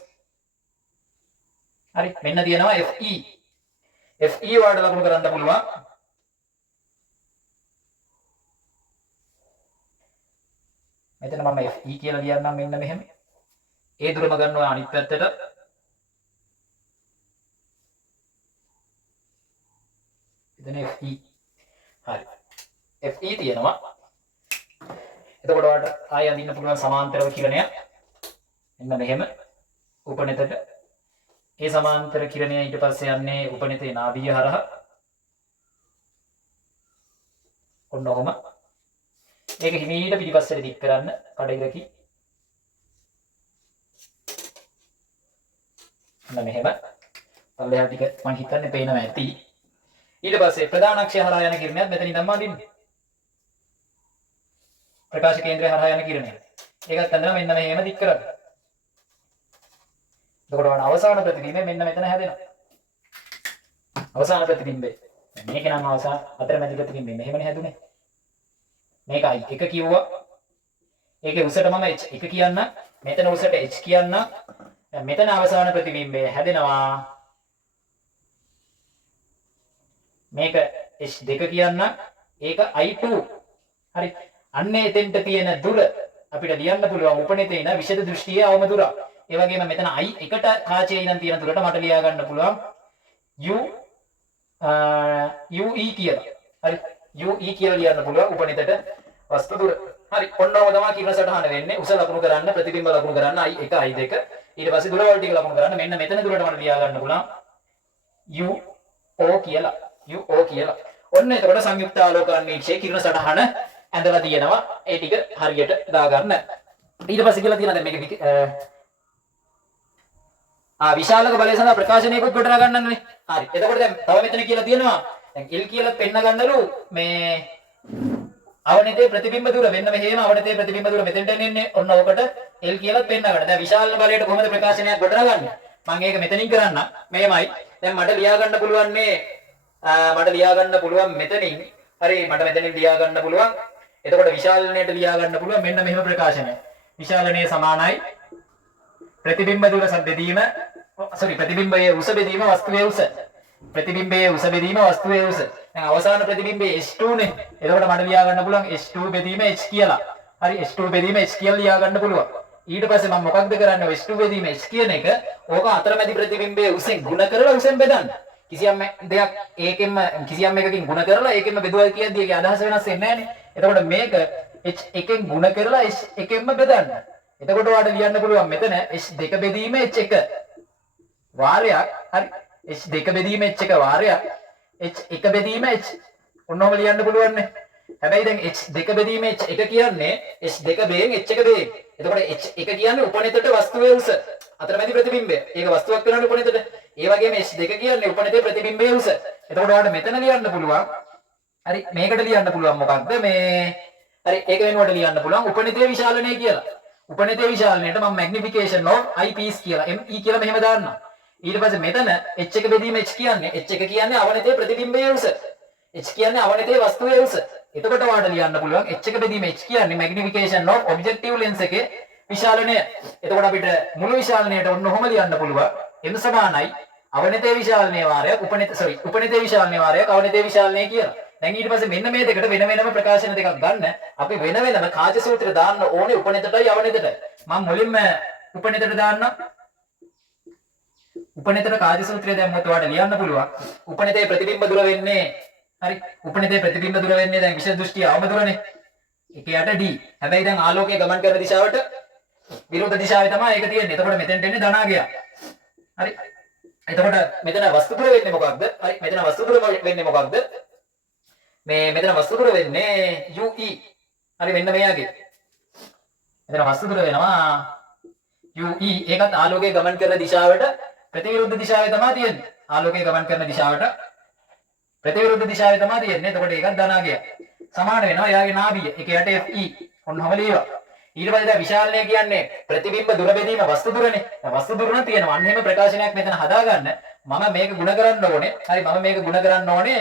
හරි මෙන්න තියෙනවා FE වාට ලකුණු කරන්න පුළුවන්. මෙතන මම FE කියලා ලියන්නම් මෙන්න මෙහෙම. ඒ දුරම ගන්නවා අනිත් පැත්තට. එතන FE. හරි. FE තියෙනවා. එතකොට ඔයාලට ආයෙ අඳින්න පුළුවන් සමාන්තරව කිරණය. එන්න මෙහෙම උපනෙතට ඒ සමාන්තර කිරණය ඊට පස්සේ යන්නේ උපනෙතේ නාභිය හරහා. ඔන්න ඔහම. ඒක හිමීට පිටිපස්සට දික් කරන්න කඩිරකි. එන්න මෙහෙම. පල්ලෙහා ටික මම හිතන්නේ පේනවා ඇති. ඊට පස්සේ ප්‍රධාන අක්ෂය හරහා යන කිරණයත් මෙතනින් තමයි අඳින්නේ. ප්‍රකාශ කේන්ද්‍රය හරහා යන කිරණය. ඒකත් අඳලා මෙන්න මෙහෙම දික් කරගන්න. එතකොට වань අවසාන ප්‍රතිබිම්බය මෙන්න මෙතන හැදෙනවා. අවසාන ප්‍රතිබිම්බය. මේක නම් අවසාන අතරමැදි ප්‍රතිබිම්බය මෙහෙමනේ හැදුනේ. මේකයි එක කිව්වා. ඒකේ උසට මම h එක කියන්න. මෙතන උසට h කියන්න. මෙතන අවසාන ප්‍රතිබිම්බය හැදෙනවා. මේක h2 කියන්න. ඒක i2. හරි. අන්න එතෙන්ට තියෙන දුර අපිට ලියන්න පුළුවන් උපනිතේ ඉන විෂද දෘෂ්ටියේ අවම දුර. ඒ වගේම මෙතන i1ට කාචයේ ඉඳන් තියෙන දුරට මට ලියා ගන්න පුළුවන් ue කියලා. හරි. ue කියලා ලියන්න පුළුවන් උපනිතට වස්තු දුර. හරි. ඔන්නෝම තමයි කිරණ සටහන වෙන්නේ. උස ලකුණු කරන්න, ප්‍රතිබිම්බ ලකුණු කරන්න i1 i2. ඊට පස්සේ දුර වල ටික ලකුණු කරන්න. මෙන්න මෙතන දුරට මට ලියා ගන්න පුළුවන් uo කියලා. uo කියලා. ඔන්න එතකොට සංයුක්ත ආලෝකාන්වීක්ෂයේ කිරණ සටහන ඇඳලා තියෙනවා. ඒ ටික හරියට දාගන්න. ඊට පස්සේ කියලා තියෙනවා දැන් මේක විශාලක බලය සඳහා ප්‍රකාශනයකුත් ගොඩනගා ගන්නනේ. හරි. එතකොට දැන් තව මෙතන කියලා තියෙනවා දැන් L කියලා පෙන්න ගන්නලු මේ අවනිතේ ප්‍රතිබිම්බ දුර වෙන්න මෙහෙම අවනිතේ ප්‍රතිබිම්බ දුර මෙතෙන්ට එන්නේ ඔන්න ඔකට L කියලා පෙන්න ගන්න. දැන් විශාල බලයට කොහොමද ප්‍රකාශනයක් ගොඩනගන්නේ? මම ඒක මෙතනින් කරන්න. මෙහෙමයි. දැන් මට ලියා ගන්න පුළුවන් මෙතනින්. හරි මට මෙතනින් ලියා ගන්න පුළුවන්. එතකොට විශාලණයට ලියා ගන්න පුළුවන් මෙන්න මෙහෙම ප්‍රකාශනය. විශාලණය සමානයි ප්‍රතිබිම්බ දුර බෙදීම ප්‍රතිබිම්බයේ උස බෙදීම වස්තුවේ උස. ප්‍රතිබිම්බයේ උස බෙදීම වස්තුවේ උස. දැන් අවසාන ප්‍රතිබිම්බයේ h2 නේ. එතකොට මට ලියා ගන්න පුළුවන් h2 බෙදීම h කියලා. හරි h2 බෙදීම h කියලා ලියා ගන්න පුළුවන්. ඊට පස්සේ මම මොකක්ද කරන්නේ h2 බෙදීම h කියන එක ඕක අතරමැදි ප්‍රතිබිම්බයේ උසෙන් ගුණ කරලා උසෙන් බෙදන්න. කිසියම් දෙයක් ඒකෙන්ම කිසියම් එකකින් ගුණ කරලා ඒකෙන්ම බෙදුවා කියද්දී ඒකේ අදහස වෙනස් වෙන්නේ නැහැ නේ. එතකොට මේක h1 ගුණ කරලා h1 බෙදන්න. එතකොට ඔයාලට ලියන්න පුළුවන් මෙතන h2 බෙදීම h1 වාරයක්. හරි h2 බෙදීම h1 වාරයක් h1 බෙදීම h ඔන්නෝම ලියන්න පුළුවන් නේ. හැබැයි දැන් h2 බෙදීම h1 කියන්නේ h2 බෙන් h1 බෙන්. එතකොට h1 කියන්නේ උපනිතට වස්තුවේ උස. අතරමැදි ප්‍රතිබිම්බය. ඒක වස්තුවක් වෙනවනේ උපනිතට. ඒ වගේම h2 කියන්නේ උපනිතේ ප්‍රතිබිම්බයේ උස. එතකොට ඔයාලට මෙතන ලියන්න පුළුවන්. හරි මේකට ලියන්න පුළුවන් මොකක්ද මේ හරි ඒක වෙනුවට ලියන්න පුළුවන් උපනිතේ විශාලණය කියලා. උපනිතේ විශාලණයට මම magnification of eyepiece කියලා me කියලා මෙහෙම දාන්නවා. ඊට පස්සේ මෙතන h1 බෙදීම h කියන්නේ අවනිතේ ප්‍රතිබිම්බයේ උස. h කියන්නේ අවනිතේ වස්තුවේ උස. එතකොට ඔයාලට ලියන්න පුළුවන් h1 බෙදීම h කියන්නේ magnification of objective lens එකේ විශාලණය. එතකොට අපිට මුළු විශාලණයට ඔන්න ඔහොම ලියන්න පුළුවන්. m සමානයි අවනිතේ විශාලනයේ වාරයක් උපනිතේ විශාලනයේ වාරයක් අවනිතේ විශාලනය කියලා. දැන් ඊට පස්සේ මෙන්න මේ දෙකට වෙන වෙනම ප්‍රකාශන දෙකක් ගන්න. අපි වෙන වෙනම කාච සූත්‍රය දාන්න ඕනේ උපනිතටයි අවනිතට. මම මුලින්ම උපනිතට දාන්නම්. උපනිතට කාච සූත්‍රය දැම්මොත් ඔයාලට ලියන්න පුළුවන්. උපනිතේ ප්‍රතිබිම්බ දුර වෙන්නේ හරි උපනිතේ ප්‍රතිබිම්බ දුර වෙන්නේ දැන් විෂද දෘෂ්ටිය අවම දුරනේ. ඒක යට d. හැබැයි දැන් ආලෝකය ගමන් කරන දිශාවට විරුද්ධ දිශාවේ තමයි ඒක තියෙන්නේ. එතකොට මෙතෙන්ට එන්නේ ධනාගය. හරි. එතකොට මෙතන වස්තු දුර වෙන්නේ මොකක්ද? හරි මෙතන වස්තු දුර වෙන්නේ මොකක්ද? මෙතන වස්තු දුර වෙන්නේ ue. හරි මෙන්න මෙයාගේ. මෙතන වස්තු දුර වෙනවා ue. ඒකත් ආලෝකය ගමන් කරන දිශාවට ප්‍රතිවිරුද්ධ දිශාවේ තමයි තියෙන්නේ. ආලෝකය ගමන් කරන දිශාවට ප්‍රතිවිරුද්ධ දිශාවේ තමයි තියෙන්නේ. එතකොට ඒකත් ධනාගය. සමාන වෙනවා එයාගේ නාභිය. ඒක යට fe. ඔන්නම ලියවා. ඊට පස්සේ දැන් විශාලණය කියන්නේ ප්‍රතිබිම්බ දුර බෙදීම වස්තු දුරනේ. දැන් වස්තු දුර නම් තියෙනවා. අන්න එහෙම ප්‍රකාශනයක් මෙතන හදාගන්න. මම මේක ගුණ කරන්න ඕනේ. හරි මම මේක ගුණ කරන්න ඕනේ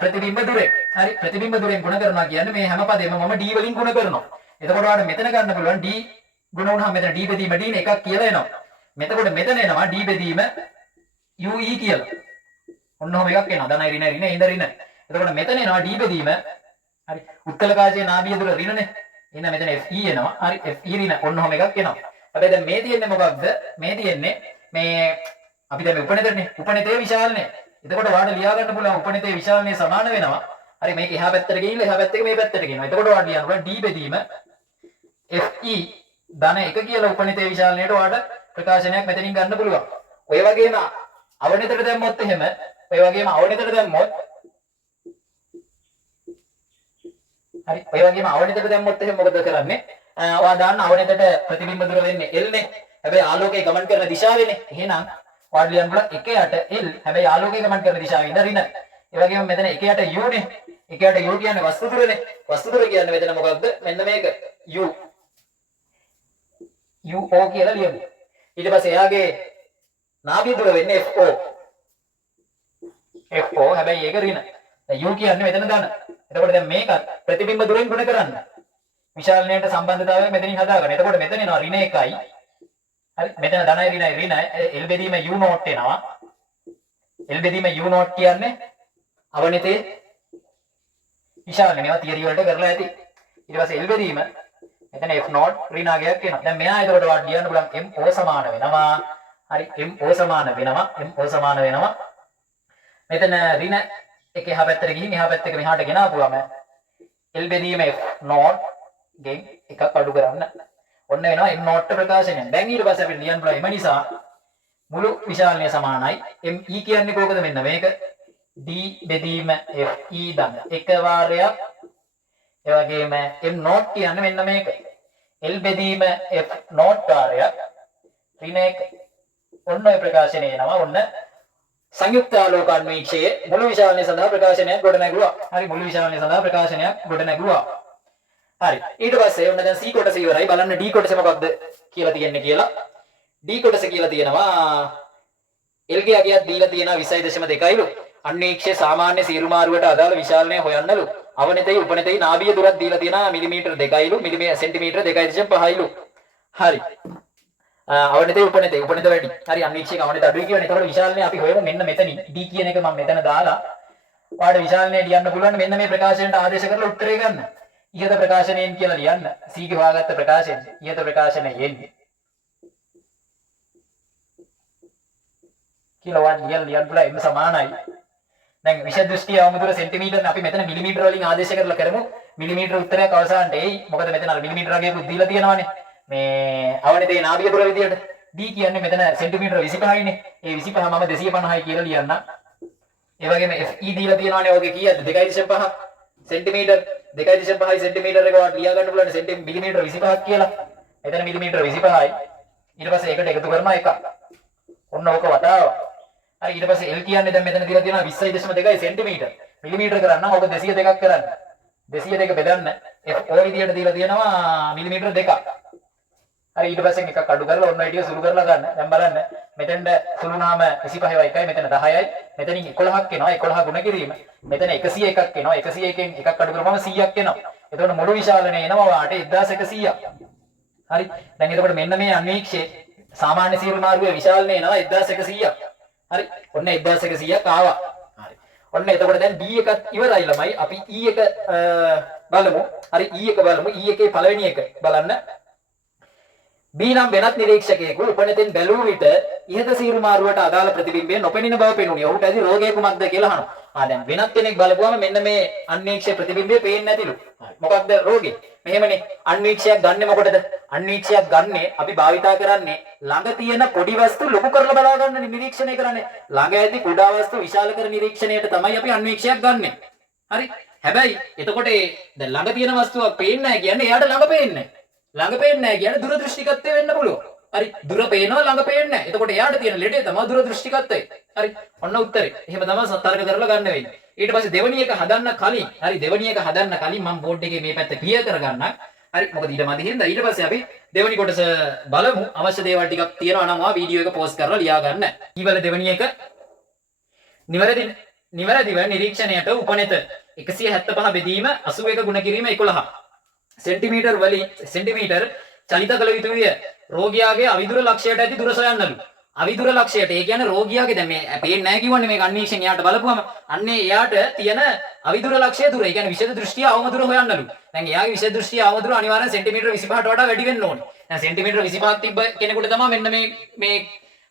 ප්‍රතිබිම්බ දුරෙන්. හරි ප්‍රතිබිම්බ දුරෙන් ගුණ කරනවා කියන්නේ මේ හැම පදෙම මම d වලින් ගුණ කරනවා. එතකොට ඔයාලට මෙතන ගන්න පුළුවන් d ගුණ වුණාම මෙතන d බෙදීම d නේ එකක් කියලා එනවා. මෙතකොට මෙතන එනවා d බෙදීම ue කියලා. ඔන්න ඔහොම එකක් එනවා. ධනයි ඍණයි ඍණ ඉඳ ඍණ. එතකොට මෙතන එනවා d බෙදීම හරි උත්කල කාචයේ නාභිය දුර ඍණනේ. එන්න මෙතන fe එනවා. හරි fe ඍණ ඔන්න ඔහොම එකක් එනවා. හැබැයි දැන් මේ තියෙන්නේ මොකක්ද? මේ තියෙන්නේ මේ අපි දැන් උපනිතනේ. උපනිතේ විශාලනේ. එතකොට ඔයාලට ලියා ගන්න පුළුවන් උපනිතේ විශාලනය සමාන වෙනවා. හරි මේක එහා පැත්තට ගිහිල්ලා එහා පැත්තක මේ පැත්තට ගෙනවා. එතකොට ඔයාලට ලියන්න පුළුවන් d බෙදීම fe ධන 1 කියලා උපනිතේ විශාලනයට ඔයාලට ප්‍රකාශනයක් මෙතනින් ගන්න පුළුවන්. ඔය වගේම අවනිතට දැම්මොත් එහෙම ඔය වගේම අවනිතට දැම්මොත් හරි ඔය වගේම අවනිතට දැම්මොත් එහෙම මොකද කරන්නේ? ඔයා දාන්න අවනිතට ප්‍රතිබිම්බ දුර වෙන්නේ L නේ. හැබැයි ආලෝකයේ ගමන් කරන දිශාවනේ. එහෙනම් ඔයාලට ලියන්න පුළුවන් 1 යට L හැබැයි ආලෝකයේ ගමන් කරන දිශාවේ ඉඳ ඍණ. ඒ වගේම මෙතන 1 යට U නේ. 1 යට U කියන්නේ වස්තු දුරනේ. වස්තු දුර කියන්නේ මෙතන මොකක්ද? මෙන්න මේක U. UO කියලා ලියමු. ඊට පස්සේ එයාගේ නාභිය දුර වෙන්නේ FO. FO හැබැයි ඒක ඍණ. දැන් U කියන්නේ මෙතන දාන. එතකොට දැන් මේක ප්‍රතිබිම්බ දුරෙන් ගුණ කරන්න. විශාලණයට සම්බන්ධතාවය මෙතනින් හදාගන්න. එතකොට මෙතන එනවා ඍණ 1යි. හරි මෙතන ධනයි ඍණයි L බෙදීම U නෝට් එනවා. L බෙදීම U නෝට් කියන්නේ අවනිතේ විශාලණය. මේවා තියරි වලට කරලා ඇති. ඊට පස්සේ L බෙදීම මෙතන F නෝට් ඍණාගයක් එනවා. දැන් මෙයා එතකොට වාට ලියන්න පුළුවන් MO සමාන වෙනවා. හරි MO සමාන වෙනවා. MO සමාන වෙනවා. මෙතන ඍණ එක එහා පැත්තට ගිහින් එහා පැත්තක මෙහාට ගෙනාවුවම L බෙදීම F නෝට් ගෙන් එකක් අඩු කරන්න. ඔන්න වෙනවා M නෝට් ප්‍රකාශනය. දැන් ඊට පස්සේ අපිට ලියන්න පුළුවන් එම නිසා මුළු විශාලනය සමානයි. ME කියන්නේ කොහොමද? මෙන්න මේක D බෙදීම FE ධන එක වාරයක්. ඒ වගේම M නෝට් කියන්නේ මෙන්න මේක L බෙදීම F නෝට් වාරයක් ඍණ 1. ඔන්න ඔය ප්‍රකාශනය එනවා. ඔන්න සංයුක්ත ආලෝකාන්වීක්ෂයේ මුළු විශාලනය සඳහා ප්‍රකාශනයක් ගොඩනැගුවා. හරි මුළු විශාලනය සඳහා ප්‍රකාශනයක් ගොඩනැගුවා. හරි ඊට පස්සේ ඔන්න දැන් C කොටස ඉවරයි. බලන්න D කොටස මොකක්ද කියලා තියෙන්නේ කියලා. D කොටස කියලා තියෙනවා L ගේ අගයක් දීලා තියෙනවා 20.2ලු. අන්වීක්ෂයේ සාමාන්‍ය සීරු මාරුවට අදාළ විශාලනය හොයන්නලු. අවනිතයි උපනිතයි නාභිය දුරක් දීලා තියෙනවා මිලිමීටර 2යිලු සෙන්ටිමීටර 2.5ලු. හරි අවනිතේ උපනිතේ උපනිත වැඩි. හරි අන්වීක්ෂයේ අවනිත අඩුයි කියන්නේ. ඒතකොට විශාලනය අපි හොයමු මෙන්න මෙතනින්. D කියන එක මම මෙතන දාලා ඔයාලට විශාලනය ලියන්න පුළුවන්. මෙන්න මේ ප්‍රකාශනයට ආදේශ කරලා උත්තරේ ගන්න. ඉහත ප්‍රකාශනයෙන් කියලා ලියන්න. C ගේ හොයාගත්ත ප්‍රකාශනය. ඉහත ප්‍රකාශනය එන්නේ. කියලා ඔයාලට ලියන්න පුළුවන් M සමානයි. දැන් විෂය දෘෂ්ටිය අවම දුර සෙන්ටිමීටර් අපි මෙතන මිලිමීටර වලින් ආදේශ කරලා කරමු. මිලිමීටර උත්තරයක් අවසානට එයි. මොකද මෙතන අර මිලිමීටර වගේ දීලා තියෙනවානේ. මේ අවනිතේ නාභිය දුර විදියට D කියන්නේ මෙතන සෙන්ටිමීටර 25යිනේ. ඒ 25 මම 250යි කියලා ලියන්න. ඒ වගේම FE දීලා තියෙනවානේ. ඔගේ කීයද? 2.5 සෙන්ටිමීටර 2.5 සෙන්ටිමීටර එක වාට ලියා ගන්න පුළුවන් මිලිමීටර 25ක් කියලා. මෙතන මිලිමීටර 25යි. ඊට පස්සේ ඒකට එකතු කරනවා 1ක්. ඔන්න ඕක වටාව. හරි ඊට පස්සේ L කියන්නේ දැන් මෙතන දීලා තියෙනවා 20.2 සෙන්ටිමීටර. මිලිමීටර කරන්න ඕක 202ක් කරන්න. 202 බෙදන්න FO විදියට දීලා තියෙනවා මිලිමීටර 2ක්. හරි ඊට පස්සේ එකක් අඩු කරලා ඔන්න ඔය ටික සුළු කරලා ගන්න. දැන් බලන්න මෙතෙන්ද සුළුනාම 25යි මෙතන 10යි. මෙතනින් 11ක් එනවා. 11 ගුණ කිරීම. මෙතන 101ක් එනවා. 101කින් එකක් අඩු කරපුවම 100ක් එනවා. එතකොට මුළු විශාලනය එනවා වාට 1100ක්. හරි දැන් එතකොට මෙන්න මේ අන්වීක්ෂයේ සාමාන්‍ය සීරු මාර්ගයේ විශාලනය එනවා 1100ක්. හරි ඔන්න 1100ක් ආවා. හරි ඔන්න එතකොට දැන් D එකත් ඉවරයි ළමයි. අපි E එක බලමු. හරි E එක බලමු. E එකේ පළවෙනි එක බලන්න. B නම් වෙනත් නිරීක්ෂකයෙකු උපනිතෙන් බැලුව විට ඉහත සීරු මාරුවට අදාළ ප්‍රතිබිම්බය නොපෙනෙන බව පෙනුනේ. ඔහුට ඇති රෝගය කුමක්ද කියලා අහනවා. දැන් වෙනත් කෙනෙක් බලපුවම මෙන්න මේ අන්වීක්ෂය ප්‍රතිබිම්බය පේන්නේ නැතිලු. මොකක්ද රෝගේ? මෙහෙමනේ අන්වීක්ෂයක් ගන්නෙ මොකටද? අන්වීක්ෂයක් ගන්නෙ අපි භාවිතා කරන්නේ ළඟ තියෙන පොඩි වස්තු ලොකු කරලා බලා ගන්න නිරීක්ෂණය කරන්නේ. ළඟ ඇති කුඩා වස්තු විශාල කර නිරීක්ෂණයට තමයි අපි අන්වීක්ෂයක් ගන්නෙ. හරි. හැබැයි එතකොට දැන් ළඟ තියෙන වස්තුවක් පේන්නේ නැහැ කියන්නේ එයාට ළඟ පේන්නේ නැහැ. ළඟ පේන්නේ නැහැ කියන්නේ දුරදෘෂ්ටිකත්වය වෙන්න පුළුවන්. හරි දුර පේනවා ළඟ පේන්නේ නැහැ. එතකොට එයාට තියෙන ලෙඩේ තමයි දුරදෘෂ්ටිකත්වය. හරි ඔන්න උත්තරේ. එහෙම තමයි තර්ක කරලා ගන්න වෙන්නේ. ඊට පස්සේ දෙවෙනි එක හදන්න කලින් හරි දෙවෙනි එක හදන්න කලින් මම බෝඩ් එකේ මේ පැත්ත ක්ලියර් කරගන්නම්. හරි මොකද ඊට මදි හින්දා ඊට පස්සේ අපි දෙවෙනි කොටස බලමු. අවශ්‍ය දේවල් ටිකක් තියෙනවා නම් ආ වීඩියෝ එක පෝස්ට් කරලා ලියා ගන්න. ඊවල දෙවෙනි එක නිවැරදිව නිරීක්ෂණයට උපනෙත 175 බෙදීම 81 ගුණ කිරීම 11 සෙන්ටිමීටර් වලින් සෙන්ටිමීටර් චලිත කළ යුතුය. රෝගියාගේ අවිදුර ලක්ෂයට ඇති දුර සොයන්නලු. අවිදුර ලක්ෂයට ඒ කියන්නේ රෝගියාගේ දැන් මේ පේන්නේ නැහැ කිව්වනේ මේ කන්ඩිෂන් එයාට බලපුවම අන්නේ එයාට තියෙන අවිදුර ලක්ෂය දුර. ඒ කියන්නේ විෂද දෘෂ්ටිය අවම දුර හොයන්නලු. දැන් එයාගේ විෂද දෘෂ්ටිය අවම දුර අනිවාර්යෙන් සෙන්ටිමීටර 25ට වඩා වැඩි වෙන්න ඕනේ. දැන් සෙන්ටිමීටර 25ක් තිබ්බ කෙනෙකුට තමයි මෙන්න මේ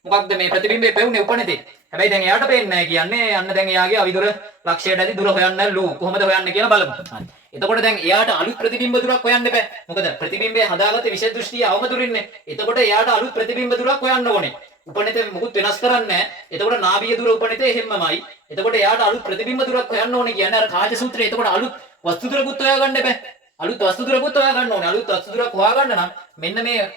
මොකක්ද මේ ප්‍රතිබිම්බේ පෙවුනේ උපනිතේ. හැබැයි දැන් එයාට පේන්නේ නැහැ කියන්නේ අන්න දැන් එයාගේ අවිදුර ලක්ෂයට ඇති දුර හොයන්නලු. කොහොමද හොයන්නේ කියලා බලමු. හරි. එතකොට දැන් එයාට අලුත් ප්‍රතිබිම්බ දුරක් හොයන්න බෑ. මොකද ප්‍රතිබිම්බේ හදාගත්තේ විශේෂ දෘෂ්ටිය අවම දුරින්නේ. එතකොට එයාට අලුත් ප්‍රතිබිම්බ දුරක් හොයන්න ඕනේ. උපනිතේ මුකුත් වෙනස් කරන්නේ නැහැ. එතකොට නාභිය දුර උපනිතේ එහෙම්මමයි. එතකොට එයාට අලුත් ප්‍රතිබිම්බ දුරක් හොයන්න ඕනේ කියන්නේ අර කාච සූත්‍රයේ. එතකොට අලුත් වස්තු දුරකුත් හොයාගන්න බෑ. අලුත් වස්තු දුරකුත් හොයාගන්න ඕනේ. අලුත් වස්තු දුරක් හොයාගන්න නම් මෙන්න මේ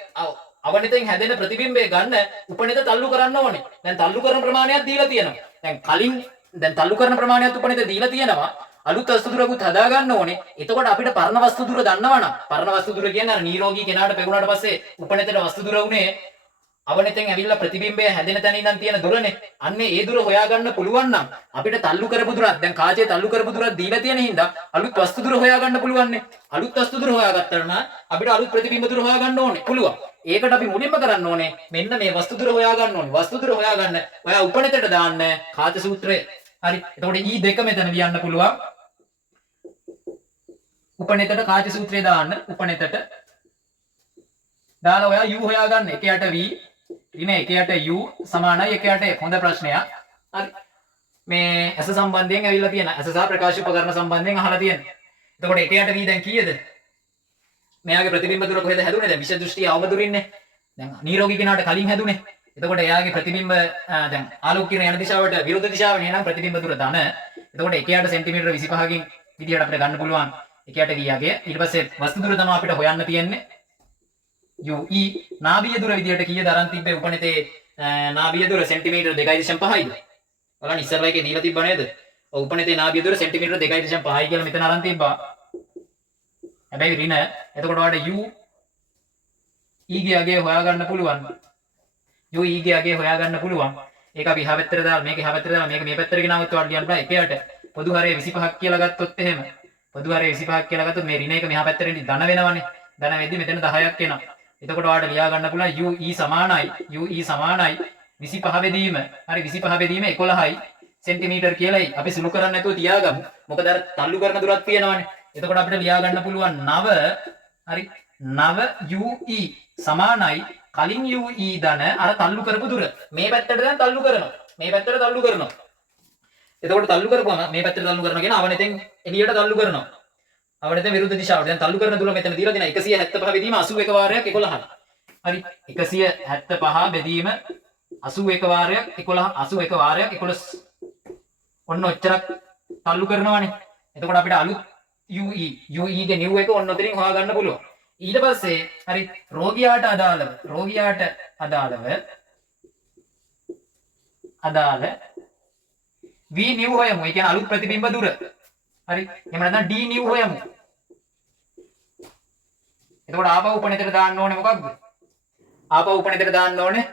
අවනිතෙන් හැදෙන ප්‍රතිබිම්බය ගන්න උපනිත තල්ලු කරන්න ඕනේ. දැන් තල්ලු කරන ප්‍රමාණයක් දීලා තියෙනවා. දැන් කලින් දැන් තල්ලු කරන ප්‍රමාණයක් උපනිත දීලා තියෙනවා. අලුත් වස්තු දුරකුත් හදා ගන්න ඕනේ. එතකොට අපිට පරණ වස්තු දුර දන්නවනම් පරණ වස්තු දුර කියන්නේ අර නිරෝගී කෙනාට පෙවුනාට පස්සේ උපනිතට වස්තු දුර උනේ අවනිතෙන් ඇවිල්ලා ප්‍රතිබිම්බය හැදෙන තැන ඉඳන් තියෙන දුරනේ. අන්නේ ඒ දුර හොයාගන්න පුළුවන් නම් අපිට තල්ලු කරපු දුරක් දැන් කාචේ තල්ලු කරපු දුරක් දීලා තියෙන හින්දා අලුත් වස්තු දුර හොයාගන්න පුළුවන්නේ. අලුත් වස්තු දුර හොයාගත්තා නම් අපිට අලුත් ප්‍රතිබිම්බ දුර හොයාගන්න ඕනේ. පුළුවන්. ඒකට අපි මුලින්ම කරන්න ඕනේ මෙන්න මේ වස්තු දුර හොයාගන්න ඕනේ. වස්තු දුර හොයාගන්න ඔයා උපනිතට දාන්න කාච සූත්‍රය. හරි. එතකොට E2 මෙතන ලියන්න පුළුවන්. උපනිතට කාච සූත්‍රය දාන්න. උපනිතට දාලා ඔයා U හොයාගන්න. 1යට V ඍණ 1යට U සමානයි 1යට 1. හොඳ ප්‍රශ්නයක්. හරි. මේ ඇස සම්බන්ධයෙන් ඇවිල්ලා තියෙන ඇස සහ ප්‍රකාශ උපකරණ සම්බන්ධයෙන් අහලා තියෙනවා. එතකොට 1යට V දැන් කීයද? මෙයාගේ ප්‍රතිබිම්බ දුර කොහෙද හැදුනේ? දැන් විෂ දෘෂ්ටිය අවම දුරින්නේ. දැන් නිරෝගී කෙනාට කලින් හැදුනේ. එතකොට එයාගේ ප්‍රතිබිම්බ දැන් ආලෝක කිරණ යන දිශාවට විරුද්ධ දිශාවනේ නම් ප්‍රතිබිම්බ දුර ධන. එතකොට 1යට සෙන්ටිමීටර 25කින් විදියට අපිට ගන්න පුළුවන්. 1යට V යගේ. ඊට පස්සේ වස්තු දුර තමයි අපිට හොයන්න තියෙන්නේ. UE නාභිය දුර විදියට කීයද අරන් තිබ්බේ උපනිතේ නාභිය දුර සෙන්ටිමීටර 2.5යිද? බලන්න ඉස්සරලා එකේ දීලා තිබ්බ නේද? ඔව් උපනිතේ නාභිය දුර සෙන්ටිමීටර 2.5යි කියලා මෙතන අරන් තිබ්බා. හැබැයි ඍණ එතකොට ඔයාලට U E ගේ අගය හොයාගන්න පුළුවන්. U E ගේ අගය හොයාගන්න පුළුවන්. ඒක අපි එහා පැත්තට දාලා මේක එහා පැත්තට දාලා මේක මේ පැත්තට ගෙනාවොත් ඔයාලට ලියන්න බෑ. එකයට පොදු හරය 25ක් කියලා ගත්තොත් එහෙම පොදු හරය 25ක් කියලා ගත්තොත් මේ ඍණ එක මෙහා පැත්තට ධන වෙනවනේ. ධන වෙද්දි මෙතන 10ක් එනවා. එතකොට ඔයාලට ලියා ගන්න පුළුවන් UE සමානයි 25 බෙදීම. හරි 25 බෙදීම 11යි සෙන්ටිමීටර් කියලායි. අපි සුළු කරන්නේ නැතුව තියාගමු. මොකද අර තල්ලු කරන දුරක් තියෙනවනේ. එතකොට අපිට ලියා ගන්න පුළුවන් 9 හරි 9 UE සමානයි කලින් UE ධන අර තල්ලු කරපු දුර. මේ පැත්තට දැන් තල්ලු කරනවා. මේ පැත්තට තල්ලු කරනවා. එතකොට තල්ලු කරපුවම මේ පැත්තට තල්ලු කරනවා කියන අවනෙතෙන් එළියට තල්ලු කරනවා. අවනෙතෙන් විරුද්ධ දිශාවට. දැන් තල්ලු කරන දුර මෙතන දීලා තියෙනවා 175 බෙදීම 81 වාරයක් 11යි. හරි 175 බෙදීම 81 වාරයක් 11 81 වාරයක් 11 ඔන්න ඔච්චරක් තල්ලු කරනවානේ. එතකොට අපිට අලුත් UE ගේ new එක ඔන්න ඔතනින් හොයාගන්න පුළුවන්. ඊට පස්සේ හරි රෝගියාට අදාළ V new හොයමු. ඒ කියන්නේ අලුත් ප්‍රතිබිම්බ දුර. හරි. එහෙම නැත්නම් D new හොයමු. එතකොට ආපහු උපනිතට දාන්න ඕනේ මොකක්ද? ආපහු උපනිතට දාන්න ඕනේ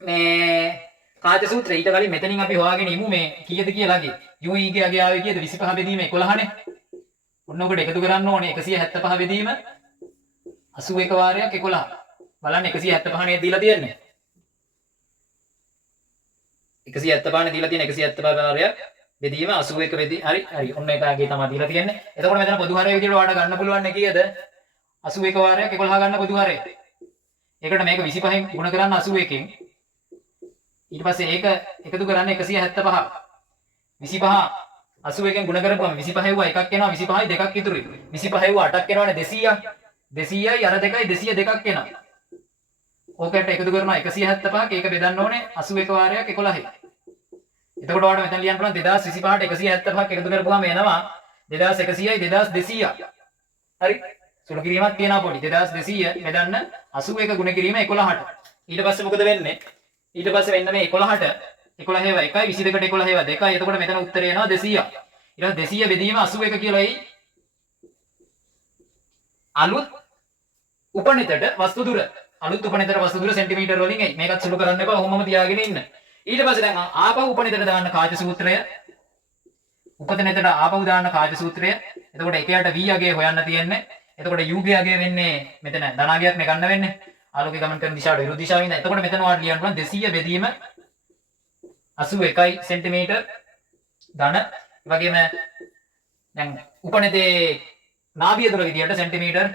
මේ කාච සූත්‍රය. ඊට කලින් මෙතනින් අපි හොයාගෙන ඉමු මේ කීයද කියලාගේ. UE ගේ අගය ආවේ කීයද? 25 බෙදීම 11නේ. ඔන්න ඔකට එකතු කරන්න ඕනේ 175 බෙදීම 81 වාරයක් 11. බලන්න 175 නේ දීලා තියෙන්නේ. 175 නේ දීලා තියෙන 175 වාරයක් බෙදීම 81 බෙදී හරි ඔන්න එකගේ තමයි දීලා තියෙන්නේ. එතකොට මෙතන පොදු හරය විදිහට ඔයාලට ගන්න පුළුවන් නේ කීයද? 81 වාරයක් 11 ගන්න පොදු හරය. ඒකට මේක 25න් ගුණ කරන්න 81න්. ඊට පස්සේ ඒක එකතු කරන්න 175. 25 81න් ගුණ කරපුවම 25 වුණා එකක් එනවා 25යි දෙකක් ඉතුරුයි. 25 වුණා 8ක් එනවනේ 200ක්. 200යි අර දෙකයි 202ක් එනවා. ඕකට එකතු කරනවා 175ක් ඒක බෙදන්න ඕනේ 81 වාරයක් 11යි. එතකොට ඔයාලට මෙතන ලියන්න පුළුවන් 2025ට 175ක් එකතු කරපුවාම එනවා 2100යි 2200ක්. හරි. සුළු කිරීමක් තියෙනවා පොඩි. 2200 බෙදන්න 81 ගුණ කිරීම 11ට. ඊට පස්සේ මොකද වෙන්නේ? ඊට පස්සේ වෙන්න මේ 11ට 11 හේවා 1යි 22ට 11 හේවා 2යි. එතකොට මෙතන උත්තරය එනවා 200ක්. ඊට පස්සේ 200 බෙදීම 81 කියලායි අලුත් උපනිතට වස්තු දුර. අලුත් උපනිතට වස්තු දුර සෙන්ටිමීටර වලින් එයි. මේකත් සුළු කරන්න එපා. ඔහොමම තියාගෙන ඉන්න. ඊට පස්සේ දැන් ආපහු උපනිතට දාන්න කාච සූත්‍රය. උපනිතට ආපහු දාන්න කාච සූත්‍රය. එතකොට 1යට V අගය හොයන්න තියෙන්නේ. එතකොට U ගේ අගය වෙන්නේ මෙතන ධනාගයක් නේ ගන්න වෙන්නේ. ආලෝකය ගමන් කරන දිශාවට විරුද්ධ දිශාවෙන් ඉඳන්. එතකොට මෙතන ඔයාලට ලියන්න පුළුවන් 200 බෙදීම 81 සෙන්ටිමීටර් ධන. ඒ වගේම දැන් උපනිතේ නාභිය දුර විදියට සෙන්ටිමීටර්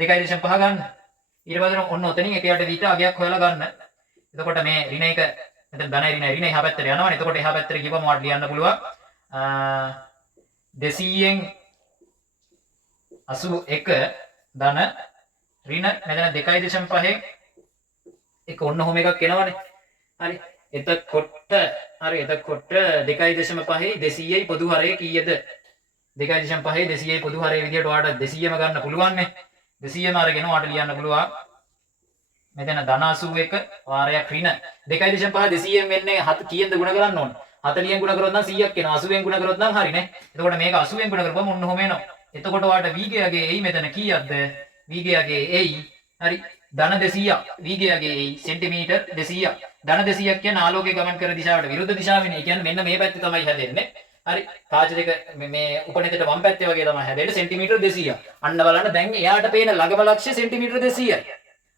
2.5 ගන්න. ඊට පස්සේ ඔන්න ඔතනින් 1යට V ට අගයක් හොයලා ගන්න. එතකොට මේ ඍණ එක මෙතන ධන ඍණ එහා පැත්තට යනවනේ. එතකොට එහා පැත්තට ගිහම ඔයාලට ලියන්න පුළුවන් 200න් 81 ධන ඍණ මෙතන 2.5 එක ඔන්න ඔහොම එකක් එනවනේ. හරි. එතකොට 2.5 200යි පොදු හරය කීයද? 2.5 200යි පොදු හරය විදියට ඔයාලට 200ම ගන්න පුළුවන් නේ. 200ම අරගෙන ඔයාලට ලියන්න පුළුවන්. මෙතන ධන 81 වාරයක් ඍණ 2.5 200න් වෙන්නේ කීයෙන්ද ගුණ කරන්න ඕන? 40න් ගුණ කරොත් නම් 100ක් එනවා. 80න් ගුණ කරොත් නම් හරිනේ. එතකොට මේක 80න් ගුණ කරපුවම ඔන්න ඔහොම එනවා. එතකොට ඔයාලට වීගයගේ එයි මෙතන කීයක්ද? වීගයගේ එයි හරි ධන 200ක්. වීගයගේ එයි සෙන්ටිමීටර් 200ක්. ධන 200ක් කියන්නේ ආලෝකයේ ගමන් කරන දිශාවට විරුද්ධ දිශාවෙනේ. ඒ කියන්නේ මෙන්න මේ පැත්තේ තමයි හැදෙන්නේ. හරි කාච දෙක මේ උපනෙතට වම් පැත්තේ වගේ තමයි හැදෙන්නේ සෙන්ටිමීටර් 200ක්. අන්න බලන්න දැන් එයාට පේන ළඟම ලක්ෂ්‍ය සෙන්ටිමීටර් 200යි.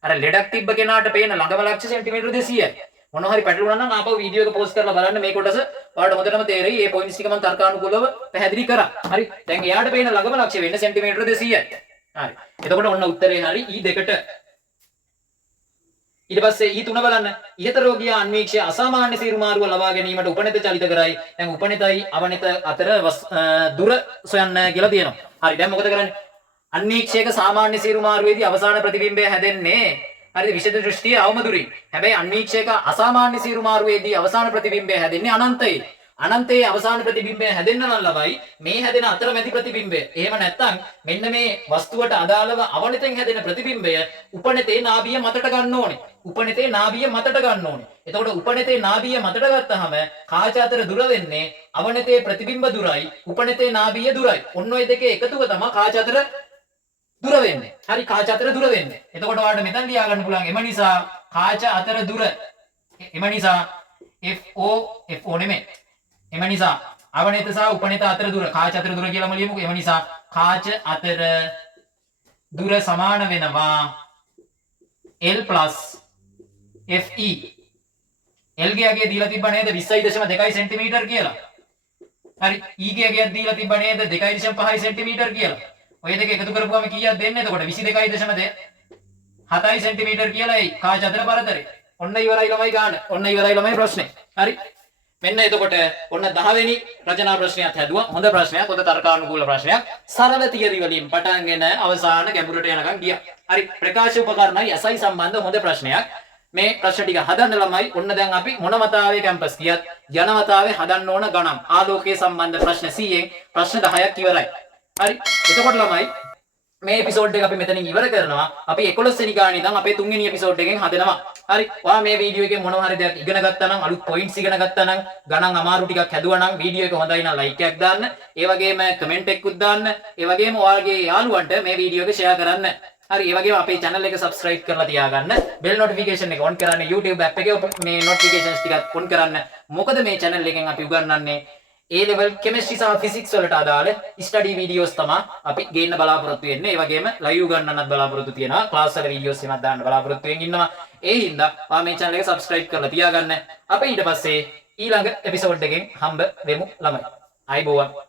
අර ලෙඩක් තිබ්බ කෙනාට පේන ළඟම ලක්ෂ්‍ය සෙන්ටිමීටර් 200යි. මොන හරි පැටලුණා නම් ආපහු වීඩියෝ එක පෝස්ට් කරලා බලන්න මේ කොටස ඔයාලට හොඳටම තේරෙයි. මේ පොයින්ට්ස් ටික මම තර්කානුකූලව පැහැදිලි කරා. හරි දැන් එයාට පේන ළඟම ලක්ෂ්‍ය වෙන්නේ සෙන්ටිමීටර් 200යි. හරි එතකොට ඔන්න උත්තරේ හරි E2ට. ඊට පස්සේ E3 බලන්න. ඉහත රෝගියා අන්වීක්ෂය අසාමාන්‍ය සීරුමාරුව ලබා ගැනීමට උපනෙත චලිත කරයි. දැන් උපනෙතයි අවනෙත අතර දුර සොයන්න කියලා තියෙනවා. හරි දැන් මොකද කරන්නේ? අන්වීක්ෂයක සාමාන්‍ය සීරුමාරුවේදී අවසාන ප්‍රතිබිම්බය හැදෙන්නේ හරිද විශේෂ දෘෂ්ටියේ අවම දුරින්. හැබැයි අන්වීක්ෂයක අසාමාන්‍ය සීරුමාරුවේදී අවසාන ප්‍රතිබිම්බය හැදෙන්නේ අනන්තයේ. අනන්තයේ අවසාන ප්‍රතිබිම්බය හැදෙන්න නම් ලබයි මේ හැදෙන අතරමැදි ප්‍රතිබිම්බය. එහෙම නැත්නම් මෙන්න මේ වස්තුවට අදාළව අවනතෙන් හැදෙන ප්‍රතිබිම්බය උපනෙතේ නාභිය මතට ගන්න ඕනේ. උපනෙතේ නාභිය මතට ගන්න ඕනේ. එතකොට උපනෙතේ නාභිය මතට ගත්තාම කාච අතර දුර වෙන්නේ අවනතේ ප්‍රතිබිම්බ දුරයි උපනෙතේ නාභිය දුරයි. ඔන්න ඔය දෙකේ එකතුව තමයි කාච අතර දුර වෙන්නේ. හරි කාච අතර දුර වෙන්නේ. එතකොට ඔයාලට මෙතන ලියා ගන්න පුළුවන් එම නිසා කාච අතර දුර එම නිසා FO නෙමෙයි. එම නිසා අවනත සහ උපනත අතර දුර කාච අතර දුර කියලාම ලියමුකෝ. එම නිසා කාච අතර දුර සමාන වෙනවා L FE. L ගියගේ දීලා තිබ්බ නේද 20.2 සෙන්ටිමීටර් කියලා. හරි E ගියගේ දීලා තිබ්බ නේද 2.5 සෙන්ටිමීටර් කියලා. ඔය දෙක එකතු කරපුවම කීයක් දෙන්නේ? එතකොට 22.7 සෙන්ටිමීටර් කියලා එයි කාච අතර පරතරය. ඔන්න ඉවරයි ළමයි ගන්න. ඔන්න ඉවරයි ළමයි ප්‍රශ්නේ. හරි මෙන්න එතකොට ඔන්න 10 වෙනි රචනා ප්‍රශ්නයත් හැදුවා. හොඳ ප්‍රශ්නයක්. හොඳ තර්කානුකූල ප්‍රශ්නයක්. සරල තියරි වලින් පටන්ගෙන අවසාන ගැඹුරට යනකම් ගියා. හරි ප්‍රකාශ උපකරණයි SI සම්බන්ධ හොඳ ප්‍රශ්නයක්. මේ ප්‍රශ්න ටික හදන්න ළමයි. ඔන්න දැන් අපි මොන මතාවේ කැම්පස් ගියත් යන මතාවේ හදන්න ඕන ගණන් ආලෝකයේ සම්බන්ධ ප්‍රශ්න 100න් ප්‍රශ්න 10ක් ඉවරයි. හරි එතකොට ළමයි මේ එපිසෝඩ් එක අපි මෙතනින් ඉවර කරනවා. අපි 11 වෙනි ගානේ ඉඳන් අපේ 3 වෙනි එපිසෝඩ් එකෙන් හදනවා. හරි ඔයා මේ වීඩියෝ එකේ මොනවා හරි දෙයක් ඉගෙන ගත්තා නම් අලුත් පොයින්ට්ස් ඉගෙන ගත්තා නම් ගණන් අමාරු ටිකක් හැදුවා නම් වීඩියෝ එක හොඳයි නම් ලයික් එකක් දාන්න. ඒ වගේම කමෙන්ට් එකකුත් දාන්න. ඒ වගේම ඔයාලගේ යාළුවන්ට මේ වීඩියෝ එක ෂෙයා කරන්න. හරි ඒ වගේම අපේ channel එක subscribe කරලා තියාගන්න. bell notification එක on කරන්න. YouTube app එකේ මේ notifications ටිකත් on කරන්න. මොකද මේ channel එකෙන් අපි උගන්වන්නේ A level chemistry සහ physics වලට අදාළ study videos තමයි අපි ගේන්න බලාපොරොත්තු වෙන්නේ. ඒ වගේම live උගන්වන්නත් බලාපොරොත්තු තියෙනවා. class වල videos එකක් දාන්න බලාපොරොත්තු වෙමින් ඉන්නවා. ඒ හින්දා ඔයා මේ channel එක subscribe කරලා තියාගන්න. අපි ඊට පස්සේ ඊළඟ episode එකෙන් හම්බ වෙමු ළමයි. ආයිබෝවන්.